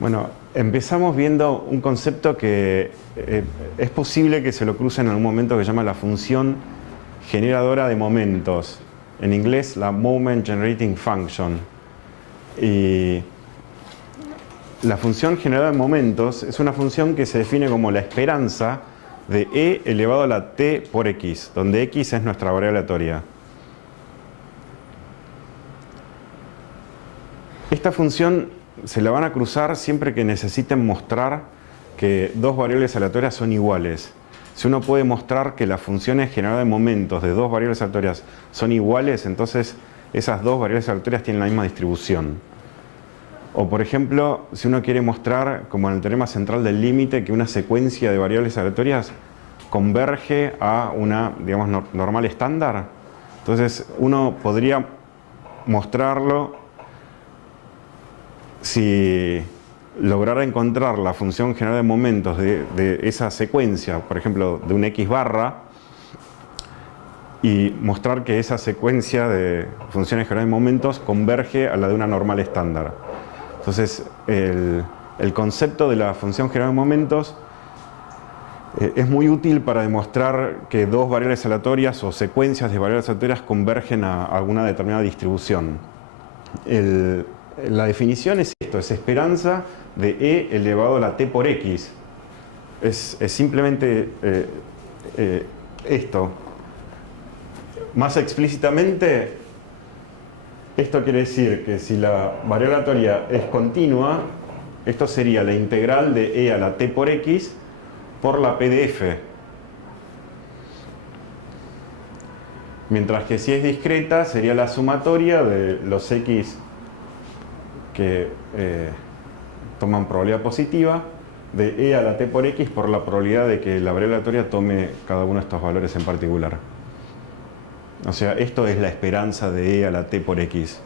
Bueno, empezamos viendo un concepto que es posible que se lo cruce en algún momento, que se llama la función generadora de momentos. En inglés, la Moment Generating Function. Y la función generadora de momentos es una función que se define como la esperanza de e elevado a la t por x, donde x es nuestra variable aleatoria. Esta función se la van a cruzar siempre que necesiten mostrar que dos variables aleatorias son iguales. Si uno puede mostrar que las funciones generadoras de momentos de dos variables aleatorias son iguales, entonces esas dos variables aleatorias tienen la misma distribución. O por ejemplo, si uno quiere mostrar, como en el teorema central del límite, que una secuencia de variables aleatorias converge a una, digamos, normal estándar, entonces uno podría mostrarlo si lograra encontrar la función generada de momentos de esa secuencia, por ejemplo, de un x barra, y mostrar que esa secuencia de funciones generadas de momentos converge a la de una normal estándar. Entonces, el concepto de la función generada de momentos es muy útil para demostrar que dos variables aleatorias o secuencias de variables aleatorias convergen a alguna determinada distribución. La definición es esto, es esperanza de e elevado a la t por x. Es simplemente esto. Más explícitamente, esto quiere decir que si la variable aleatoria es continua, esto sería la integral de e a la t por x por la p de f. Mientras que si es discreta, sería la sumatoria de los x que toman probabilidad positiva de e a la t por x por la probabilidad de que la variable aleatoria tome cada uno de estos valores en particular. O sea, esto es la esperanza de e a la t por x.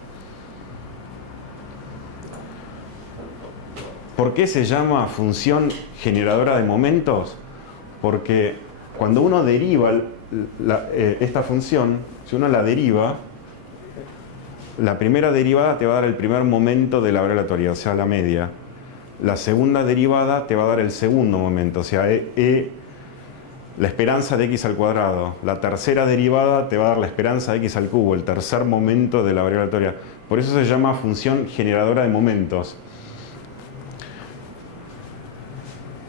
¿Por qué se llama función generadora de momentos? Porque cuando uno deriva esta función, si uno la deriva, la primera derivada te va a dar el primer momento de la variable aleatoria, o sea, la media. La segunda derivada te va a dar el segundo momento, o sea, la esperanza de x al cuadrado. La tercera derivada te va a dar la esperanza de x al cubo, el tercer momento de la variable aleatoria. Por eso se llama función generadora de momentos.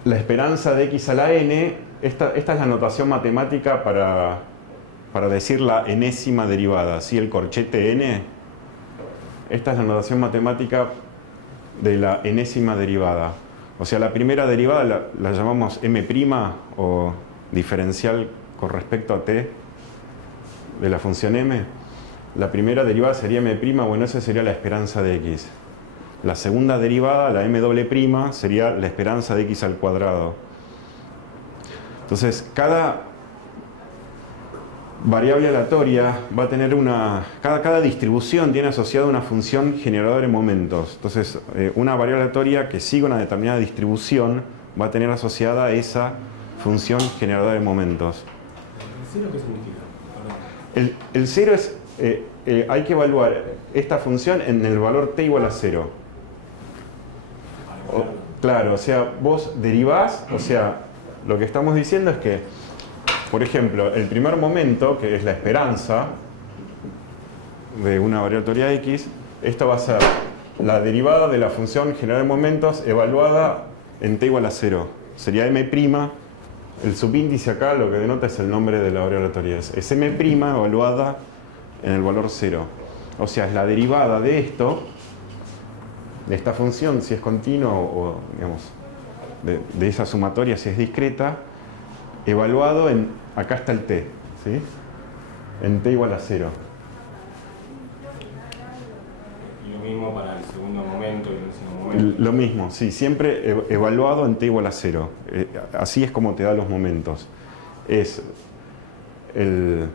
La esperanza de x a la n, esta es la notación matemática para decir la enésima derivada, ¿sí? El corchete n. Esta es la notación matemática de la enésima derivada. O sea, la primera derivada la llamamos m' o diferencial con respecto a t de la función m. La primera derivada sería m', bueno, esa sería la esperanza de x. La segunda derivada, la m', sería la esperanza de x al cuadrado. Entonces, cada variable aleatoria va a tener cada distribución tiene asociada una función generadora de momentos. Entonces, una variable aleatoria que siga una determinada distribución va a tener asociada a esa función generadora de momentos. ¿El cero qué significa? El cero es, hay que evaluar esta función en el valor t igual a 0. Claro, o sea, vos derivás, o sea, lo que estamos diciendo es que, por ejemplo, el primer momento, que es la esperanza de una variable aleatoria x, esto va a ser la derivada de la función generada de momentos evaluada en t igual a 0. Sería m', el subíndice acá lo que denota es el nombre de la variable aleatoria. Es m' evaluada en el valor 0. O sea, es la derivada de esto, de esta función, si es continua o digamos, de esa sumatoria, si es discreta, evaluado en, acá está el t, ¿sí? En t igual a 0. Y lo mismo para el segundo momento y el último momento. Lo mismo, sí, siempre evaluado en t igual a 0. Así es como te da los momentos. Es el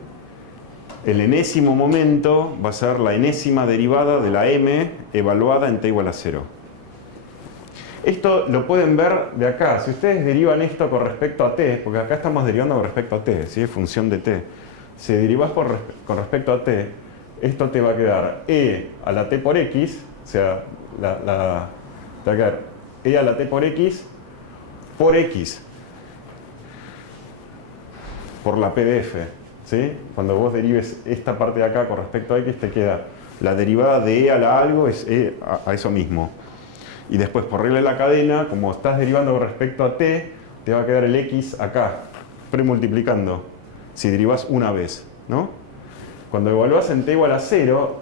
enésimo momento va a ser la enésima derivada de la m evaluada en t igual a 0. Esto lo pueden ver de acá. Si ustedes derivan esto con respecto a t, porque acá estamos derivando con respecto a t, ¿sí? Es función de t. Si derivas con respecto a t, esto te va a quedar e a la t por x, o sea, te va a quedar e a la t por x, por la PDF. ¿Sí? Cuando vos derives esta parte de acá con respecto a x, te queda la derivada de e a la algo es e a eso mismo. Y después, por regla de la cadena, como estás derivando con respecto a t, te va a quedar el x acá, premultiplicando, si derivas una vez, ¿no? Cuando evaluás en t igual a 0,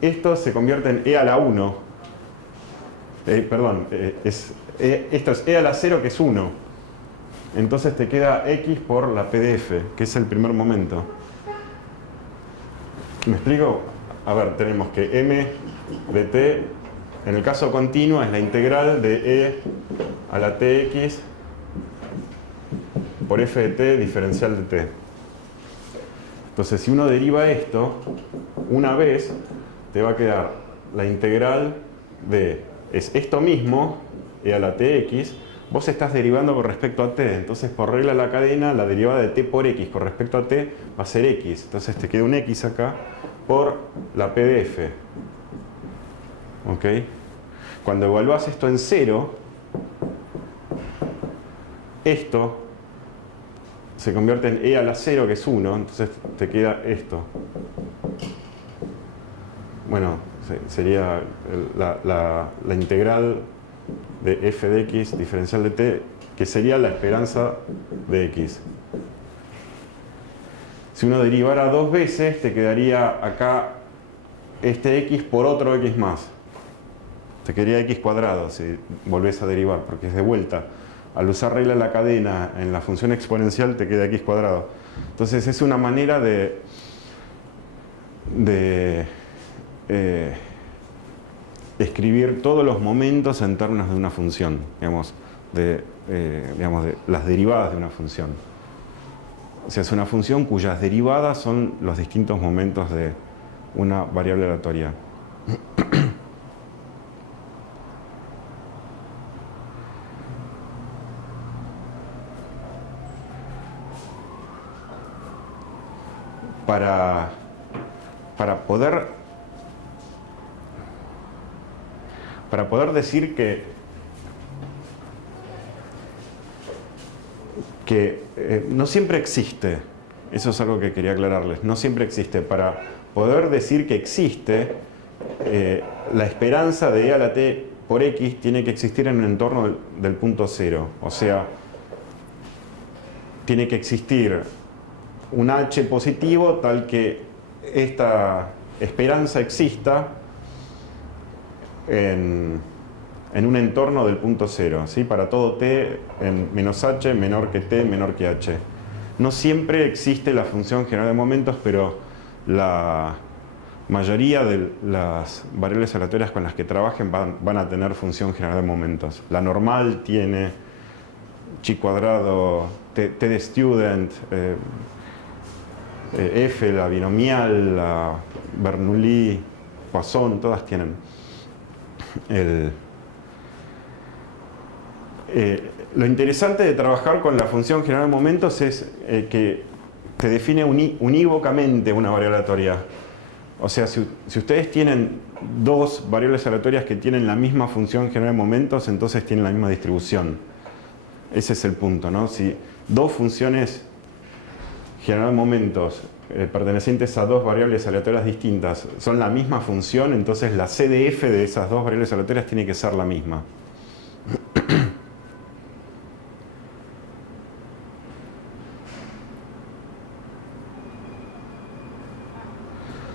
esto se convierte en e a la 1. Esto es e a la 0, que es 1. Entonces te queda x por la PDF, que es el primer momento. ¿Me explico? A ver, tenemos que m de t, en el caso continuo, es la integral de e a la tx por f de t diferencial de t. Entonces, si uno deriva esto una vez, te va a quedar la integral de, es esto mismo, e a la tx, vos estás derivando con respecto a t, entonces por regla de la cadena, la derivada de t por x con respecto a t va a ser x. Entonces te queda un x acá por la PDF. ¿Ok? Cuando evalúas esto en 0, esto se convierte en e a la 0, que es 1, entonces te queda esto. Bueno, sería la integral de f de x diferencial de t, que sería la esperanza de x. Si uno derivara dos veces, te quedaría acá este x por otro x más. Te quedaría x cuadrado si volvés a derivar, porque es de vuelta. Al usar regla de la cadena en la función exponencial te queda x cuadrado. Entonces es una manera de escribir todos los momentos en términos de una función, digamos, de las derivadas de una función. O sea, es una función cuyas derivadas son los distintos momentos de una variable aleatoria. Para poder decir que no siempre existe, eso es algo que quería aclararles, no siempre existe. Para poder decir que existe, la esperanza de e a la t por x tiene que existir en un entorno del punto 0. O sea, tiene que existir un h positivo tal que esta esperanza exista en un entorno del punto 0, ¿sí? Para todo t en menos h menor que t menor que h. No siempre existe la función general de momentos, pero la mayoría de las variables aleatorias con las que trabajen van a tener función general de momentos. La normal tiene chi cuadrado, t de student, f, la binomial, la Bernoulli, Poisson, todas tienen lo interesante de trabajar con la función general de momentos es que te define unívocamente una variable aleatoria. O sea, si ustedes tienen dos variables aleatorias que tienen la misma función general de momentos, entonces tienen la misma distribución. Ese es el punto, ¿no? Si dos funciones general de momentos pertenecientes a dos variables aleatorias distintas son la misma función, entonces la CDF de esas dos variables aleatorias tiene que ser la misma.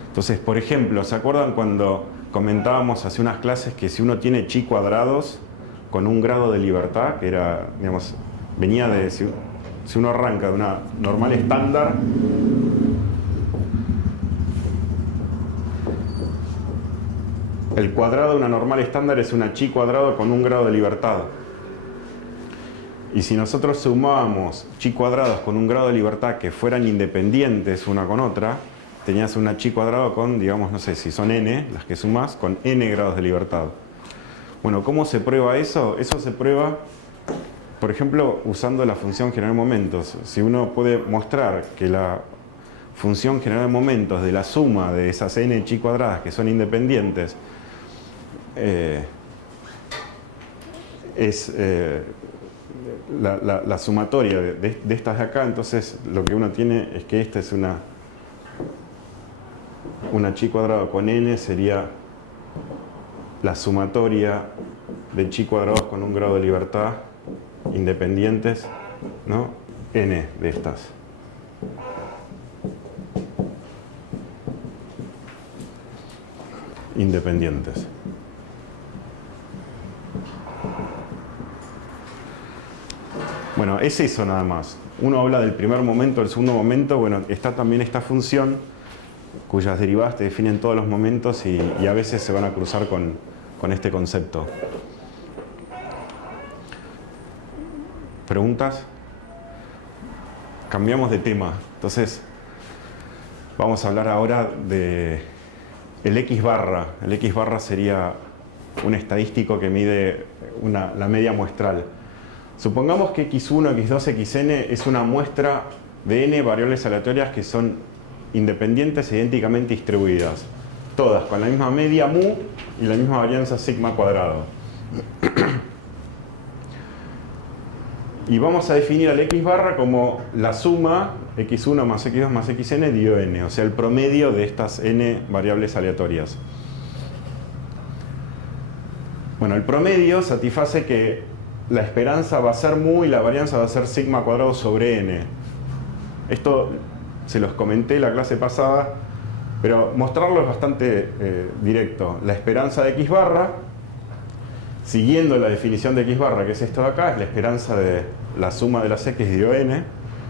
Entonces, por ejemplo, ¿se acuerdan cuando comentábamos hace unas clases que si uno tiene chi cuadrados con un grado de libertad, que era, digamos, venía de, si uno arranca de una normal estándar, el cuadrado de una normal estándar es una chi cuadrado con un grado de libertad. Y si nosotros sumábamos chi cuadrados con un grado de libertad que fueran independientes una con otra, tenías una chi cuadrado con, digamos, no sé si son n, las que sumás, con n grados de libertad. Bueno, ¿cómo se prueba eso? Eso se prueba, por ejemplo, usando la función general de momentos. Si uno puede mostrar que la función general de momentos de la suma de esas n chi cuadradas que son independientes es la sumatoria de estas de acá. Entonces lo que uno tiene es que esta es una chi cuadrado con n, sería la sumatoria de chi cuadrados con un grado de libertad independientes, ¿no? N de estas. Independientes. Bueno, es eso nada más. Uno habla del primer momento, del segundo momento. Bueno, está también esta función cuyas derivadas te definen todos los momentos y a veces se van a cruzar con este concepto. ¿Preguntas? Cambiamos de tema. Entonces, vamos a hablar ahora de el X barra. El X barra sería un estadístico que mide la media muestral. Supongamos que X1, X2, Xn es una muestra de n variables aleatorias que son independientes e idénticamente distribuidas. Todas con la misma media mu y la misma varianza sigma cuadrado. Y vamos a definir al X barra como la suma X1 más X2 más Xn dio n, o sea, el promedio de estas n variables aleatorias. Bueno, el promedio satisface que la esperanza va a ser mu y la varianza va a ser sigma cuadrado sobre n. Esto se los comenté en la clase pasada, pero mostrarlo es bastante directo. La esperanza de X barra, siguiendo la definición de X barra, que es esto de acá, es la esperanza de la suma de las X dio n.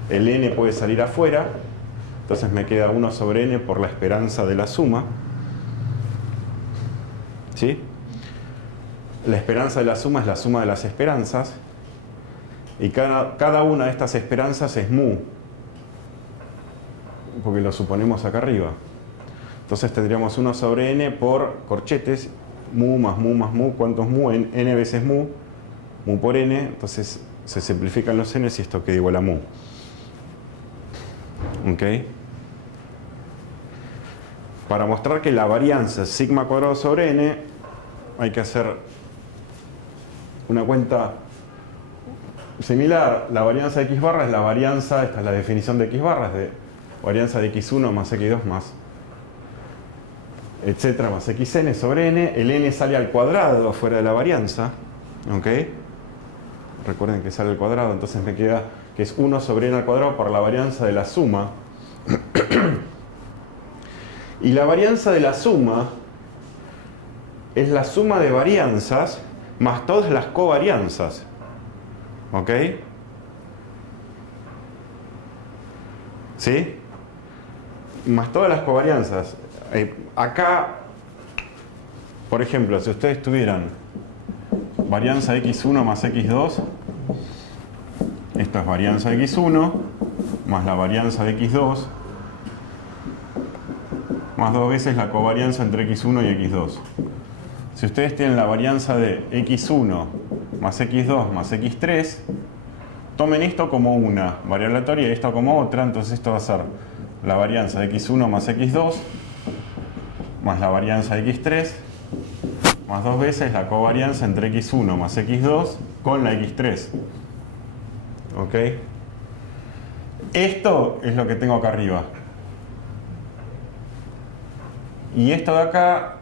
El n puede salir afuera, entonces me queda 1 sobre n por la esperanza de la suma. ¿Sí? La esperanza de la suma es la suma de las esperanzas. Y cada una de estas esperanzas es mu, porque lo suponemos acá arriba. Entonces tendríamos 1 sobre n por corchetes, mu más mu más mu. ¿Cuánto es mu? N veces mu por n. Entonces se simplifican los n y esto queda igual a mu. ¿Ok? Para mostrar que la varianza es sigma cuadrado sobre n, hay que hacer una cuenta similar. La varianza de X barra es la varianza, esta es la definición de X barra, es de varianza de X1 más X2 más etcétera más Xn sobre n. El n sale al cuadrado afuera de la varianza. ¿Ok? Recuerden que sale al cuadrado, entonces me queda que es 1 sobre n al cuadrado por la varianza de la suma. Y la varianza de la suma es la suma de varianzas más todas las covarianzas. ¿Ok? ¿Sí? Más todas las covarianzas. Acá, por ejemplo, si ustedes tuvieran varianza de X1 más X2, esto es varianza de X1 más la varianza de X2 más 2 veces la covarianza entre X1 y X2. Si ustedes tienen la varianza de X1 más X2 más X3, tomen esto como una variable aleatoria y esto como otra. Entonces esto va a ser la varianza de X1 más X2 más la varianza de X3 más 2 veces la covarianza entre X1 más X2 con la X3. ¿Ok? Esto es lo que tengo acá arriba. Y esto de acá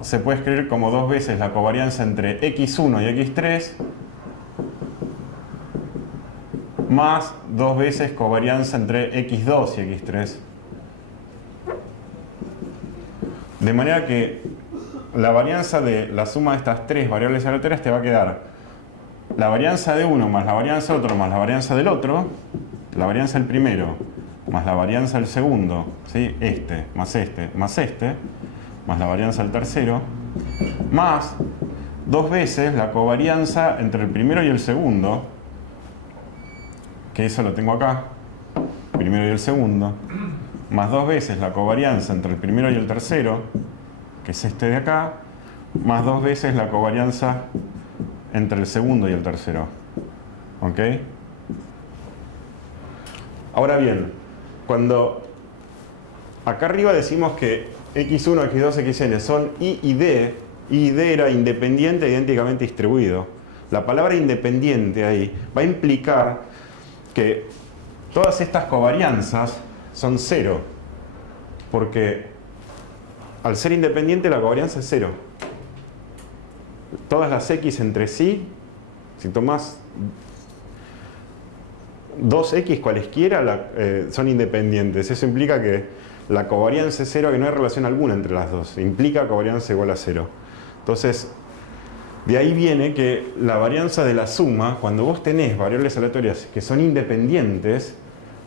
se puede escribir como 2 veces la covarianza entre X1 y X3 más 2 veces covarianza entre X2 y X3. De manera que la varianza de la suma de estas tres variables aleatorias te va a quedar la varianza de uno más la varianza del otro más la varianza del otro, la varianza del primero más la varianza del segundo, ¿sí? Más la varianza del tercero, más 2 veces la covarianza entre el primero y el segundo, que eso lo tengo acá, primero y el segundo, más 2 veces la covarianza entre el primero y el tercero, que es este de acá, más 2 veces la covarianza entre el segundo y el tercero. ¿Ok? Ahora bien, cuando acá arriba decimos que X1, X2, Xn son I y D, I y D era independiente e idénticamente distribuido. La palabra independiente ahí va a implicar que todas estas covarianzas son cero, porque al ser independiente la covarianza es cero. Todas las X entre sí, si tomas 2X cualesquiera, son independientes. Eso implica que la covarianza es cero, que no hay relación alguna entre las dos. Implica covarianza igual a cero. Entonces, de ahí viene que la varianza de la suma, cuando vos tenés variables aleatorias que son independientes,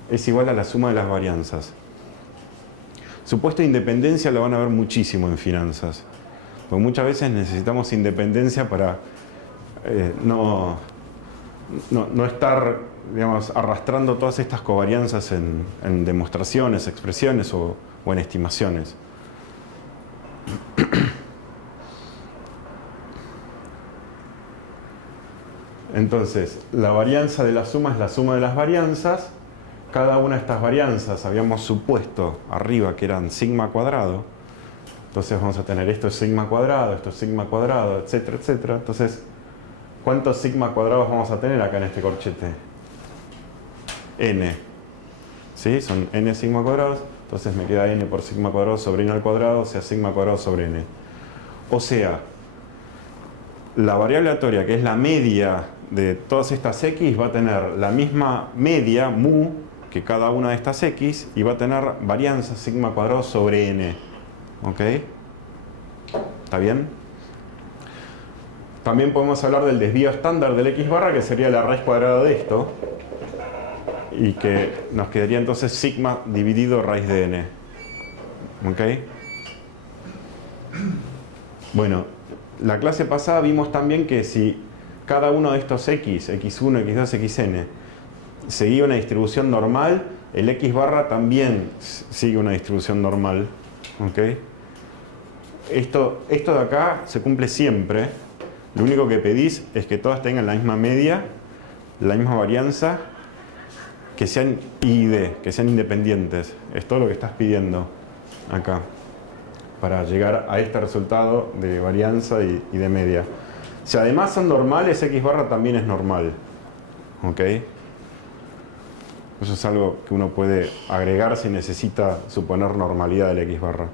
es igual a la suma de las varianzas. Supuesto de independencia lo van a ver muchísimo en finanzas. Porque muchas veces necesitamos independencia para no estar, digamos, arrastrando todas estas covarianzas en demostraciones, expresiones o en estimaciones. Entonces, la varianza de la suma es la suma de las varianzas. Cada una de estas varianzas habíamos supuesto arriba que eran sigma cuadrado. Entonces vamos a tener esto es sigma cuadrado, esto es sigma cuadrado, etcétera, etcétera. Entonces, ¿cuántos sigma cuadrados vamos a tener acá en este corchete? N. ¿Sí? Son n sigma cuadrados. Entonces me queda n por sigma cuadrado sobre n al cuadrado, o sea, sigma cuadrado sobre n. O sea, la variable aleatoria, que es la media de todas estas x, va a tener la misma media, mu, que cada una de estas x, y va a tener varianza sigma cuadrado sobre n. ¿Ok? ¿Está bien? También podemos hablar del desvío estándar del x barra, que sería la raíz cuadrada de esto, y que nos quedaría entonces sigma dividido raíz de n. ¿Ok? Bueno, la clase pasada vimos también que si cada uno de estos x, x1, x2, xn, seguía una distribución normal, el x barra también sigue una distribución normal. ¿Ok? Esto de acá se cumple siempre. Lo único que pedís es que todas tengan la misma media, la misma varianza, que sean I y D, que sean independientes. Es todo lo que estás pidiendo acá para llegar a este resultado de varianza y de media. Si además son normales, x barra también es normal. ¿Ok? Eso es algo que uno puede agregar si necesita suponer normalidad del x barra.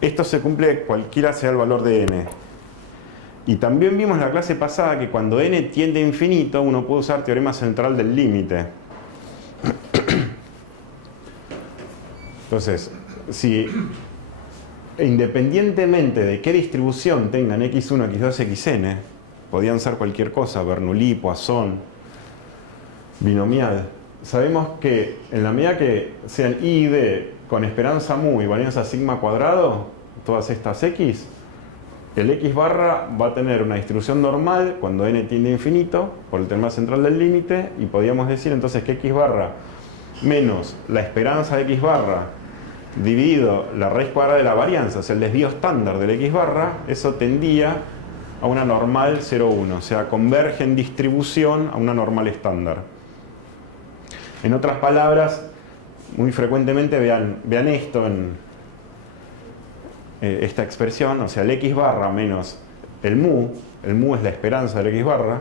Esto se cumple cualquiera sea el valor de n. Y también vimos en la clase pasada que cuando n tiende a infinito, uno puede usar teorema central del límite. Entonces, si independientemente de qué distribución tengan x1, x2, xn, podían ser cualquier cosa, Bernoulli, Poisson, binomial, sabemos que en la medida que sean i y d con esperanza mu y varianza sigma cuadrado, todas estas x, el x barra va a tener una distribución normal cuando n tiende a infinito por el teorema central del límite, y podríamos decir entonces que x barra menos la esperanza de x barra dividido la raíz cuadrada de la varianza, o sea, el desvío estándar del x barra, eso tendía a una normal 0,1, o sea, converge en distribución a una normal estándar. En otras palabras, muy frecuentemente vean esto en esta expresión, o sea, el x barra menos el mu es la esperanza del x barra,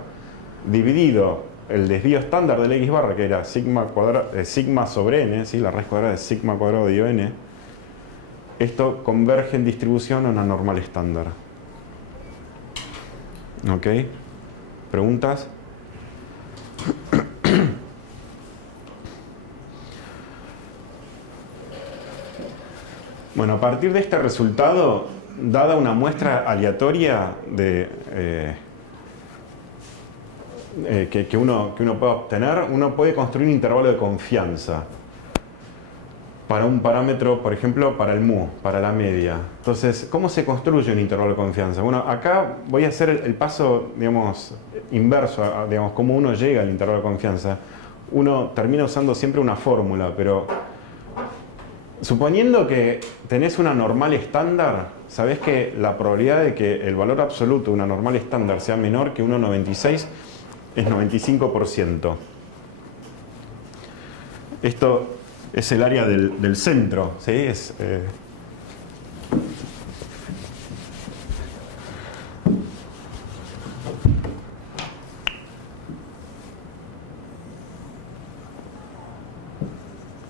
dividido el desvío estándar del x barra, que era sigma sobre n, ¿sí? La raíz cuadrada de sigma cuadrado de n, esto converge en distribución a una normal estándar. ¿Ok? ¿Preguntas? Bueno, a partir de este resultado, dada una muestra aleatoria que uno puede obtener, uno puede construir un intervalo de confianza para un parámetro, por ejemplo, para el mu, para la media. Entonces, ¿cómo se construye un intervalo de confianza? Bueno, acá voy a hacer el paso, digamos, inverso, digamos, cómo uno llega al intervalo de confianza. Uno termina usando siempre una fórmula, pero suponiendo que tenés una normal estándar, sabés que la probabilidad de que el valor absoluto de una normal estándar sea menor que 1,96 es 95%. Esto es el área del centro, ¿sí?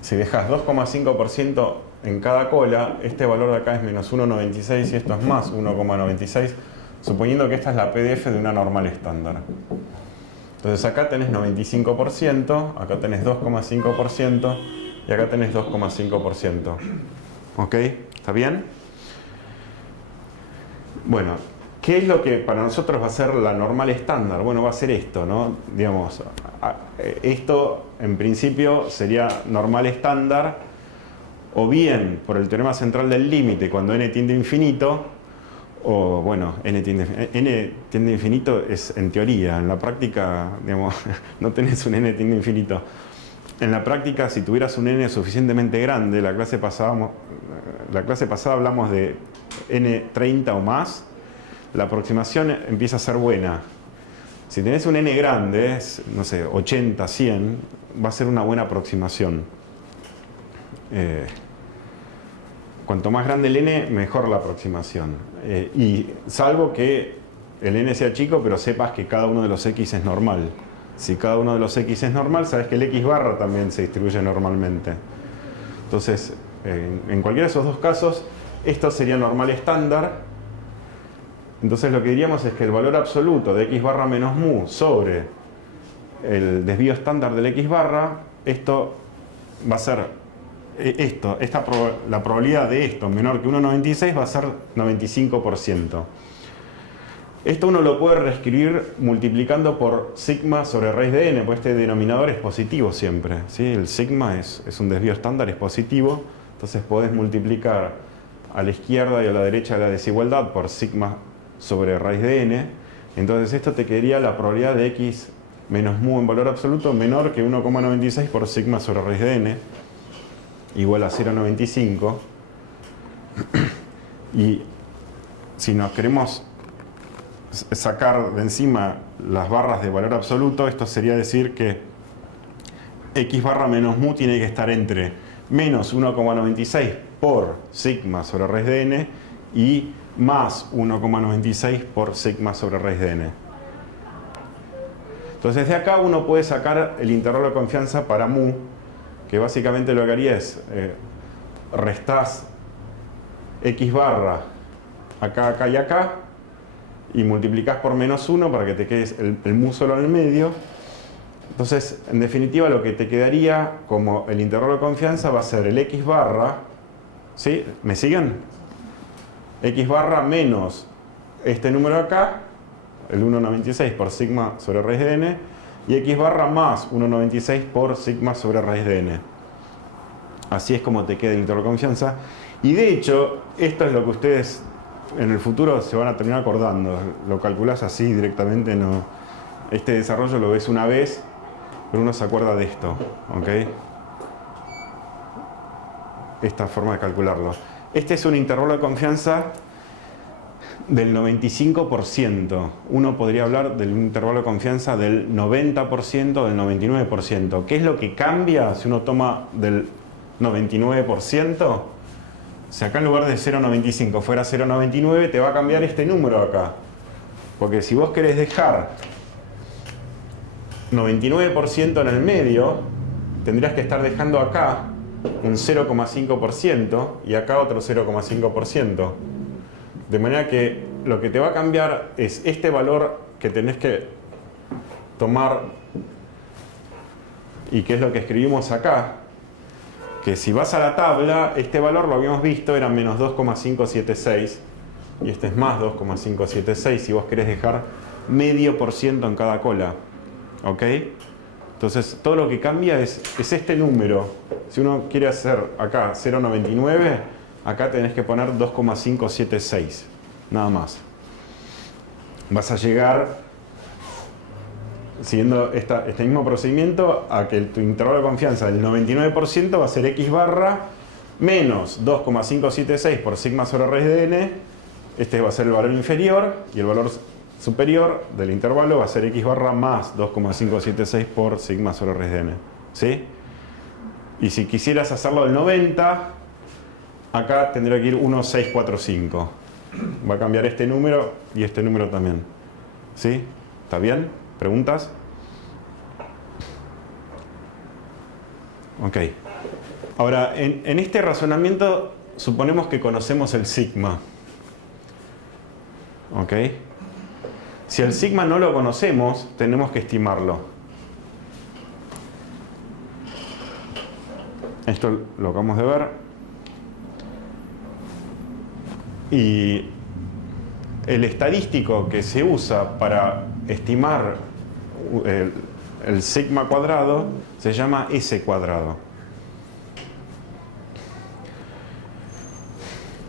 si dejas 2,5% en cada cola, este valor de acá es menos 1,96 y esto es más 1,96, suponiendo que esta es la PDF de una normal estándar. Entonces acá tenés 95%, acá tenés 2,5% y acá tenés 2,5%. ¿Ok? ¿Está bien? Bueno, ¿qué es lo que para nosotros va a ser la normal estándar? Bueno, va a ser esto, ¿no? Digamos, esto en principio sería normal estándar, o bien por el teorema central del límite cuando n tiende a infinito, o bueno, n tiende a infinito es en teoría, en la práctica, digamos, no tenés un n tiende a infinito. En la práctica, si tuvieras un n suficientemente grande, la clase pasada hablamos de n30 o más, la aproximación empieza a ser buena. Si tenés un n grande, no sé, 80, 100, va a ser una buena aproximación. Cuanto más grande el n, mejor la aproximación. Y salvo que el n sea chico, pero sepas que cada uno de los x es normal. Si cada uno de los x es normal, sabes que el x barra también se distribuye normalmente. Entonces, en cualquiera de esos dos casos, esto sería normal estándar. Entonces lo que diríamos es que el valor absoluto de x barra menos mu sobre el desvío estándar del x barra, esto va a ser, la probabilidad de esto menor que 1,96 va a ser 95%. Esto uno lo puede reescribir multiplicando por sigma sobre raíz de n, porque este denominador es positivo siempre, ¿sí? El sigma es un desvío estándar, es positivo, entonces podés multiplicar a la izquierda y a la derecha la desigualdad por sigma sobre raíz de n. Entonces esto te quedaría la probabilidad de x menos mu en valor absoluto menor que 1,96 por sigma sobre raíz de n, igual a 0,95. Y si nos queremos sacar de encima las barras de valor absoluto, esto sería decir que x barra menos mu tiene que estar entre menos 1,96 por sigma sobre raíz de n y más 1,96 por sigma sobre raíz de n. Entonces de acá uno puede sacar el intervalo de confianza para mu, que básicamente lo que haría es restás x barra acá, acá y acá, y multiplicás por menos 1 para que te quedes el mu solo en el medio. Entonces, en definitiva, lo que te quedaría como el intervalo de confianza va a ser el x barra, ¿sí? ¿Me siguen? X barra menos este número acá, el 1,96 por sigma sobre raíz de n, y x barra más 1,96 por sigma sobre raíz de n. Así es como te queda el intervalo de confianza. Y de hecho, esto es lo que ustedes en el futuro se van a terminar acordando. Lo calculás así directamente, no. Este desarrollo lo ves una vez, pero uno se acuerda de esto, ¿ok? Esta forma de calcularlo. Este es un intervalo de confianza del 95%. Uno podría hablar del intervalo de confianza del 90%, del 99%. ¿Qué es lo que cambia si uno toma del 99%? Si acá en lugar de 0,95 fuera 0,99, te va a cambiar este número acá. Porque si vos querés dejar 99% en el medio, tendrías que estar dejando acá un 0,5% y acá otro 0,5%. De manera que lo que te va a cambiar es este valor que tenés que tomar y que es lo que escribimos acá. Que si vas a la tabla, este valor lo habíamos visto, era menos 2,576 y este es más 2,576 si vos querés dejar medio por ciento en cada cola. ¿Ok? Entonces todo lo que cambia es este número. Si uno quiere hacer acá 0,99, acá tenés que poner 2,576, nada más. Vas a llegar, siguiendo este mismo procedimiento, a que tu intervalo de confianza del 99% va a ser x barra menos 2,576 por sigma sobre raíz de n. Este va a ser el valor inferior y el valor superior del intervalo va a ser x barra más 2,576 por sigma sobre raíz de n. ¿Sí? Y si quisieras hacerlo del 90, acá tendría que ir 1,645. Va a cambiar este número y este número también. ¿Sí? ¿Está bien? ¿Preguntas? Ok. Ahora, en este razonamiento suponemos que conocemos el sigma. Ok. Si el sigma no lo conocemos, tenemos que estimarlo. Esto lo acabamos de ver. Y el estadístico que se usa para estimar el sigma cuadrado se llama S cuadrado.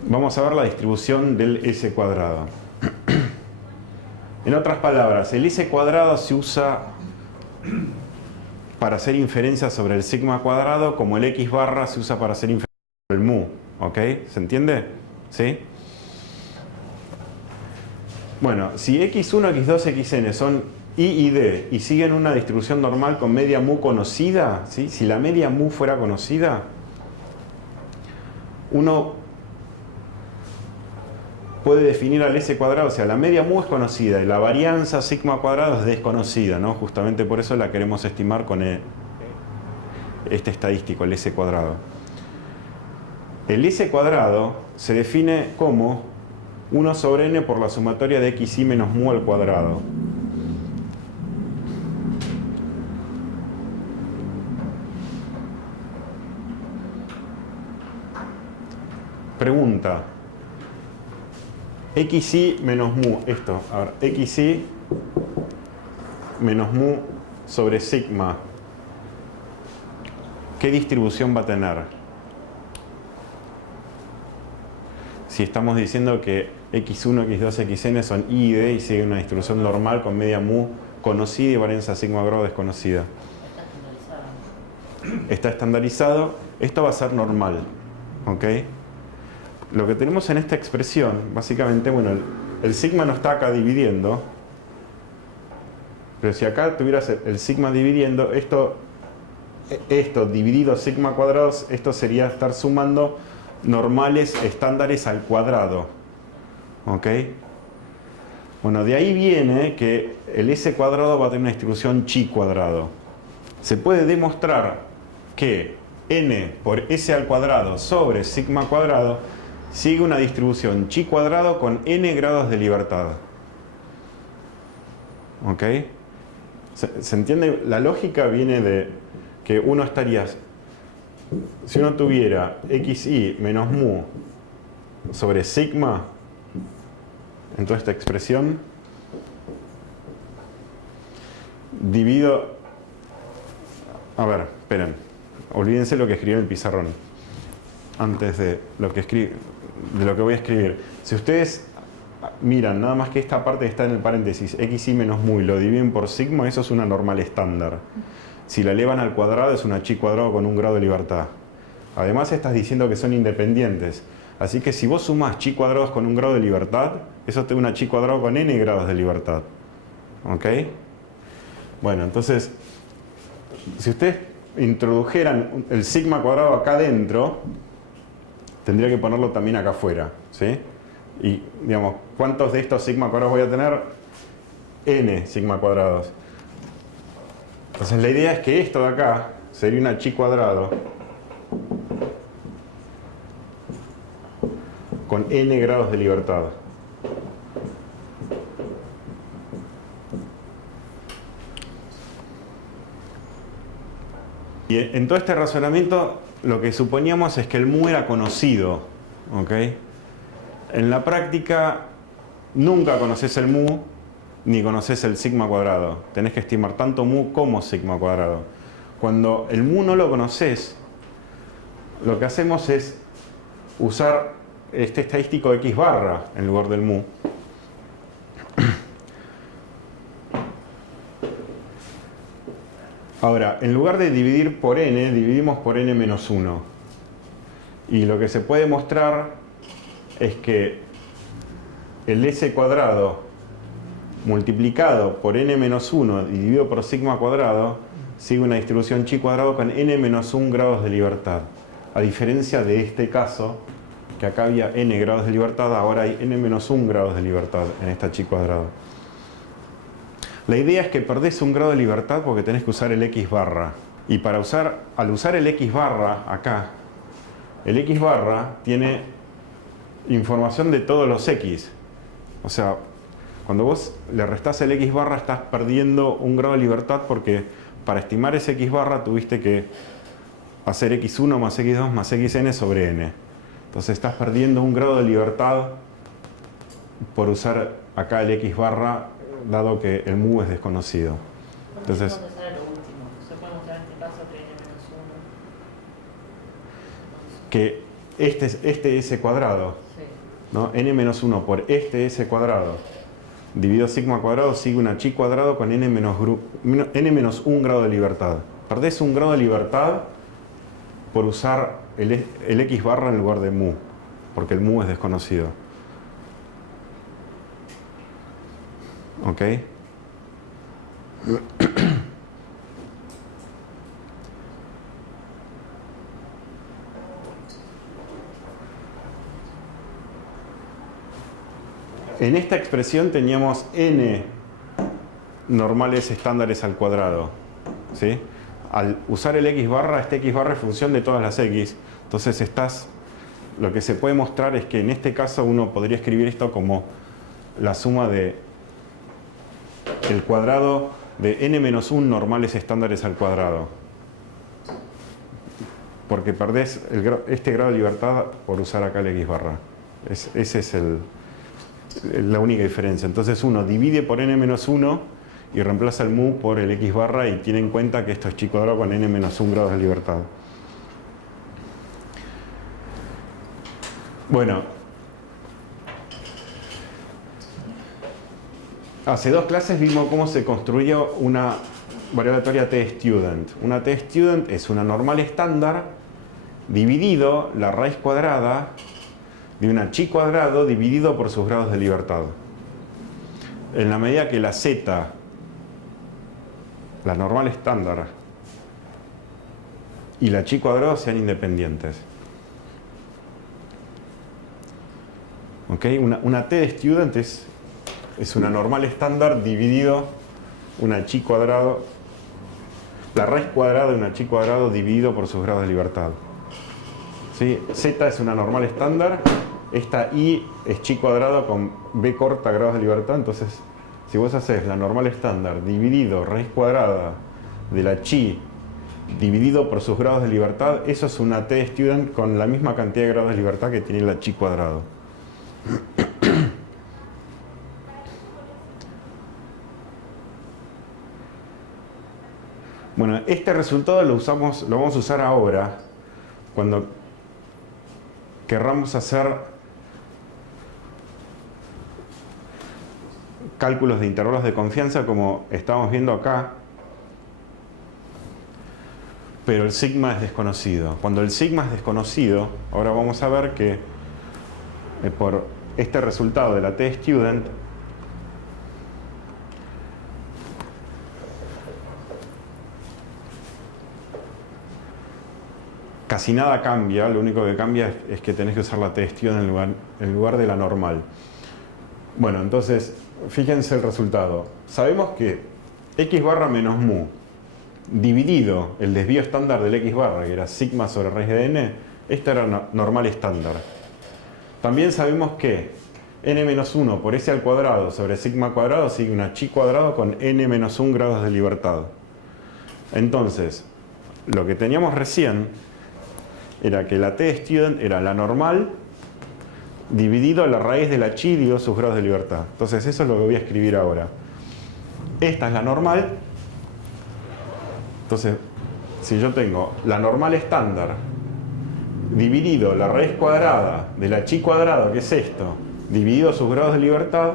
Vamos a ver la distribución del S cuadrado. En otras palabras, el S cuadrado se usa para hacer inferencias sobre el sigma cuadrado, como el X barra se usa para hacer inferencias sobre el mu. ¿Ok? ¿Se entiende? ¿Sí? Bueno, si x1, x2, xn son I y D y siguen una distribución normal con media mu conocida, ¿sí? Si la media mu fuera conocida, uno puede definir al S cuadrado, o sea, la media mu es conocida y la varianza sigma cuadrado es desconocida, ¿no? Justamente por eso la queremos estimar con este estadístico, el S cuadrado. El S cuadrado se define como 1 sobre n por la sumatoria de xi menos mu al cuadrado. Pregunta. Xi menos mu, esto, a ver, xi menos mu sobre sigma, ¿qué distribución va a tener? Si estamos diciendo que x1, x2, xn son I y D y sigue una distribución normal con media mu conocida y varianza sigma grado desconocida. Está estandarizado. Esto va a ser normal. ¿Ok? Lo que tenemos en esta expresión, básicamente, bueno, el sigma no está acá dividiendo. Pero si acá tuvieras el sigma dividiendo, esto dividido sigma cuadrados, esto sería estar sumando normales estándares al cuadrado. ¿Ok? Bueno, de ahí viene que el S cuadrado va a tener una distribución chi cuadrado. Se puede demostrar que n por S al cuadrado sobre sigma cuadrado sigue una distribución chi cuadrado con n grados de libertad. ¿Ok? ¿Se entiende? La lógica viene de que uno estaría... Si uno tuviera xi menos mu sobre sigma, en toda esta expresión, divido... A ver, esperen. Olvídense lo que escribí en el pizarrón. Antes de lo que voy a escribir. Si ustedes miran nada más que esta parte que está en el paréntesis, xi menos mu, y lo dividen por sigma, eso es una normal estándar. Si la elevan al cuadrado es una chi cuadrado con un grado de libertad. Además estás diciendo que son independientes. Así que si vos sumás chi cuadrados con un grado de libertad, eso te da una chi cuadrado con n grados de libertad. ¿Ok? Bueno, entonces, si ustedes introdujeran el sigma cuadrado acá adentro, tendría que ponerlo también acá afuera. ¿Sí? Y, digamos, ¿cuántos de estos sigma cuadrados voy a tener? N sigma cuadrados. Entonces la idea es que esto de acá sería una chi cuadrado con n grados de libertad. Y en todo este razonamiento lo que suponíamos es que el mu era conocido. ¿Ok? En la práctica nunca conoces el mu ni conoces el sigma cuadrado. Tenés que estimar tanto mu como sigma cuadrado. Cuando el mu no lo conoces, lo que hacemos es usar este estadístico de x barra en lugar del mu. Ahora, en lugar de dividir por n, dividimos por n menos 1. Y lo que se puede mostrar es que el S cuadrado multiplicado por n menos 1 y dividido por sigma cuadrado sigue una distribución chi cuadrado con n menos 1 grados de libertad. A diferencia de este caso, que acá había n grados de libertad, ahora hay n menos 1 grados de libertad en esta chi cuadrado. La idea es que perdés un grado de libertad porque tenés que usar el x barra. Y al usar el x barra acá, el x barra tiene información de todos los x. O sea, cuando vos le restás el x barra estás perdiendo un grado de libertad porque para estimar ese x barra tuviste que hacer x1 más x2 más xn sobre n. Entonces estás perdiendo un grado de libertad por usar acá el x barra, dado que el mu es desconocido. Entonces, que este s cuadrado, ¿no? n-1 por este s cuadrado dividido sigma cuadrado sigue una chi cuadrado con n-1 grado de libertad. Perdés un grado de libertad por usar el x barra en lugar de mu, porque el mu es desconocido. ¿Ok? En esta expresión teníamos n normales estándares al cuadrado, ¿sí? Al usar el x barra, este x barra es función de todas las x. Entonces lo que se puede mostrar es que en este caso uno podría escribir esto como la suma de el cuadrado de n-1 normales estándares al cuadrado. Porque perdés este grado de libertad por usar acá el x barra. Ese es la única diferencia. Entonces uno divide por n-1 y reemplaza el mu por el x barra y tiene en cuenta que esto es chi cuadrado con n-1 grados de libertad. Bueno, hace 2 clases vimos cómo se construyó una variable aleatoria t-student. Una t-student es una normal estándar dividido la raíz cuadrada de una chi cuadrado dividido por sus grados de libertad. En la medida que la z, la normal estándar, y la chi cuadrado sean independientes. ¿Ok? Una t de student es una normal estándar dividido una chi cuadrado, la raíz cuadrada de una chi cuadrado dividido por sus grados de libertad. ¿Sí? Z es una normal estándar, esta i es chi cuadrado con b corta grados de libertad. Entonces, si vos haces la normal estándar dividido raíz cuadrada de la chi dividido por sus grados de libertad, eso es una t student con la misma cantidad de grados de libertad que tiene la chi cuadrado. Bueno, este resultado lo vamos a usar ahora cuando querramos hacer cálculos de intervalos de confianza como estamos viendo acá, pero el sigma es desconocido. Cuando el sigma es desconocido, ahora vamos a ver que por este resultado de la t-student casi nada cambia, lo único que cambia es que tenés que usar la t-student en lugar de la normal. Bueno, entonces, fíjense el resultado. Sabemos que x barra menos mu dividido el desvío estándar del x barra, que era sigma sobre raíz de n, esta era normal estándar. También sabemos que n-1 por s al cuadrado sobre sigma cuadrado sigue una chi cuadrado con n-1 grados de libertad. Entonces, lo que teníamos recién era que la t-student era la normal dividido la raíz de la chi dividido sus grados de libertad. Entonces eso es lo que voy a escribir ahora. Esta es la normal. Entonces, si yo tengo la normal estándar dividido la raíz cuadrada de la chi cuadrado, que es esto, dividido sus grados de libertad,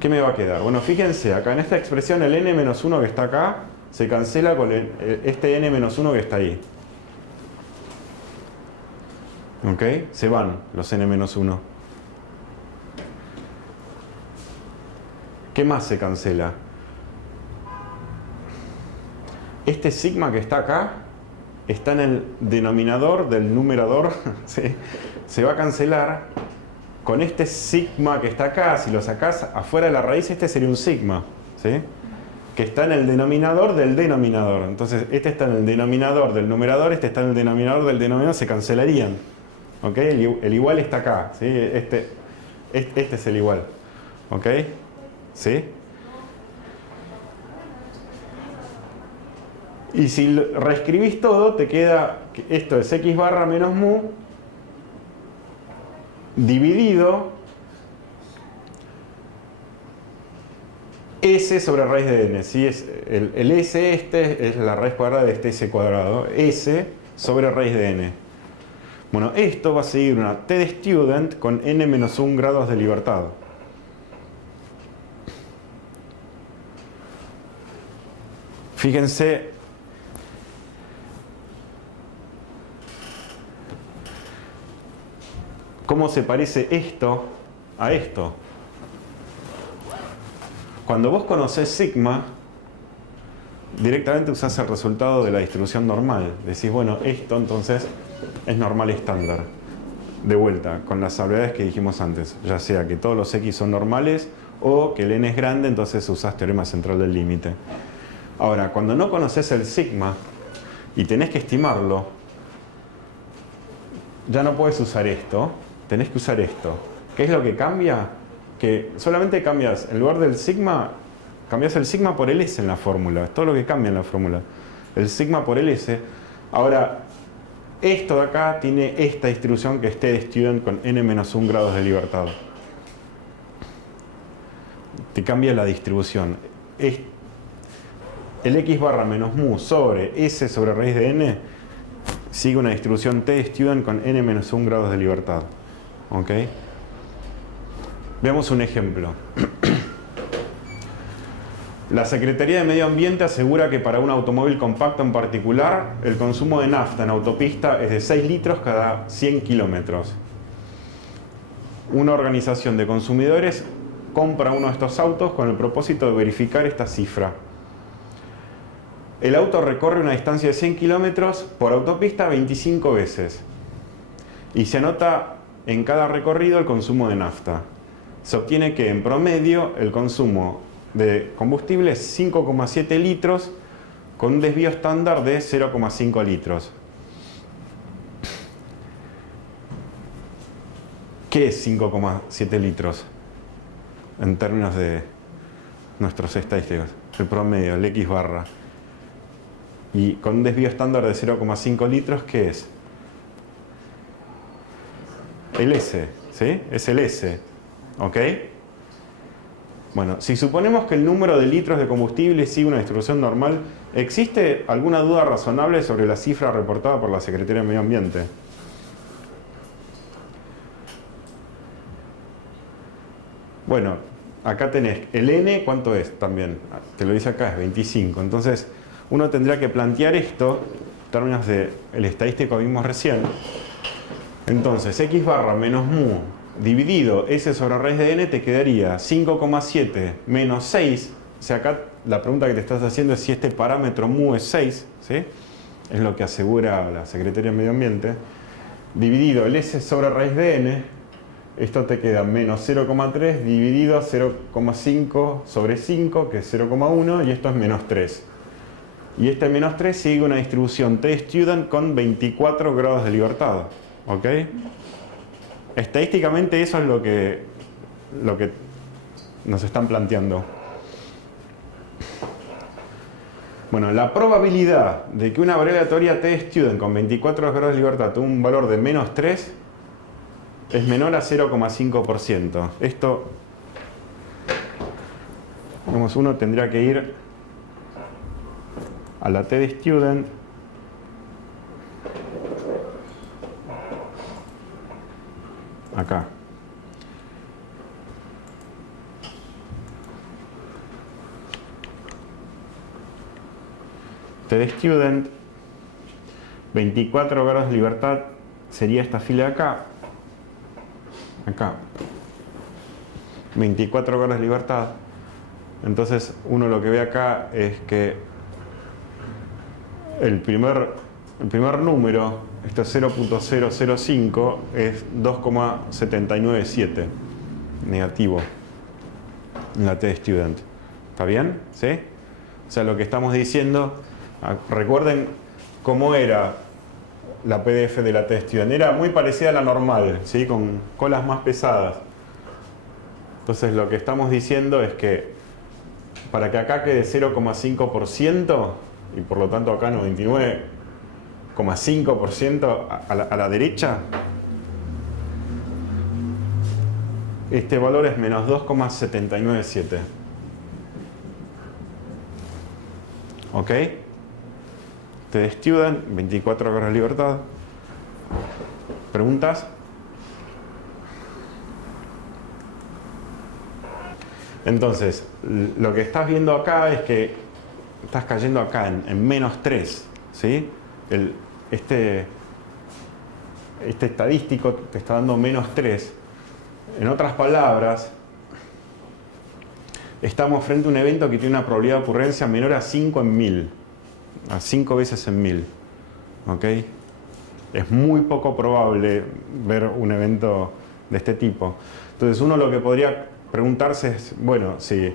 ¿qué me va a quedar? Bueno, fíjense, acá en esta expresión el n-1 que está acá se cancela con este n-1 que está ahí. ¿Ok? Se van los n-1. ¿Qué más se cancela? Este sigma que está acá está en el denominador del numerador. ¿Sí? Se va a cancelar con este sigma que está acá. Si lo sacás afuera de la raíz, este sería un sigma. ¿Sí? que está en el denominador del denominador. Entonces, este está en el denominador del numerador, este está en el denominador del denominador, se cancelarían. ¿Ok? El igual está acá, ¿sí? Este es el igual. ¿Ok? ¿Sí? Y si reescribís todo, te queda que esto es x barra menos mu dividido s sobre raíz de n. ¿Sí? El s este es la raíz cuadrada de este s cuadrado. S sobre raíz de n. Bueno, esto va a seguir una t de student con n menos 1 grados de libertad. Fíjense cómo se parece esto a esto. Cuando vos conocés sigma, directamente usás el resultado de la distribución normal. Decís, bueno, esto entonces es normal estándar. De vuelta, con las salvedades que dijimos antes. Ya sea que todos los x son normales o que el n es grande, entonces usás teorema central del límite. Ahora, cuando no conoces el sigma y tenés que estimarlo, ya no puedes usar esto, tenés que usar esto. ¿Qué es lo que cambia? Que solamente cambias, en lugar del sigma, cambias el sigma por el s en la fórmula. Es todo lo que cambia en la fórmula. El sigma por el s. Ahora, esto de acá tiene esta distribución que es t de student con n menos 1 grados de libertad. Te cambia la distribución. El x barra menos mu sobre s sobre raíz de n sigue una distribución t de student con n menos 1 grados de libertad. ¿Ok? Veamos un ejemplo. La Secretaría de Medio Ambiente asegura que para un automóvil compacto en particular, el consumo de nafta en autopista es de 6 litros cada 100 kilómetros. Una organización de consumidores compra uno de estos autos con el propósito de verificar esta cifra. El auto recorre una distancia de 100 kilómetros por autopista 25 veces. Y se anota en cada recorrido el consumo de nafta. Se obtiene que en promedio el consumo de combustible es 5,7 litros con un desvío estándar de 0,5 litros. ¿Qué es 5,7 litros en términos de nuestros estadísticos? El promedio, el x barra. Y con un desvío estándar de 0,5 litros, ¿qué es? El S, ¿sí? Es el S, ¿ok? Bueno, si suponemos que el número de litros de combustible sigue una distribución normal, ¿existe alguna duda razonable sobre la cifra reportada por la Secretaría de Medio Ambiente? Bueno, acá tenés el N, ¿cuánto es también? Te lo dice acá, es 25. Entonces, uno tendría que plantear esto en términos del estadístico que vimos recién. Entonces, x barra menos mu dividido s sobre raíz de n te quedaría 5,7 menos 6. O sea, acá la pregunta que te estás haciendo es si este parámetro mu es 6, ¿sí? Es lo que asegura la Secretaría de Medio Ambiente. Dividido el s sobre raíz de n, esto te queda menos 0,3 dividido 0,5 sobre 5, que es 0,1, y esto es menos 3. Y este menos 3 sigue una distribución t student con 24 grados de libertad. ¿Ok? Estadísticamente eso es lo que nos están planteando. Bueno, la probabilidad de que una variable aleatoria t student con 24 grados de libertad tenga un valor de menos 3 es menor a 0,5%. Esto, digamos, uno tendría que ir a la t de student acá. T de student, 24 grados de libertad sería esta fila de acá. Acá. 24 grados de libertad. Entonces uno lo que ve acá es que el primer número, este 0.005, es 2,797 negativo en la t de student. ¿Está bien? ¿Sí? O sea, lo que estamos diciendo, recuerden cómo era la PDF de la test student. Era muy parecida a la normal, ¿sí? Con colas más pesadas. Entonces lo que estamos diciendo es que para que acá quede 0,5% y por lo tanto acá 99,5% a la derecha, este valor es menos 2,797. ¿Ok? The student, 24 horas de libertad. ¿Preguntas? Entonces, lo que estás viendo acá es que estás cayendo acá en menos 3, ¿sí? Este estadístico te está dando menos 3. En otras palabras, estamos frente a un evento que tiene una probabilidad de ocurrencia menor a 5 en 1000, a 5 veces en 1000. ¿Ok? Es muy poco probable ver un evento de este tipo. Entonces uno lo que podría preguntarse es, bueno, si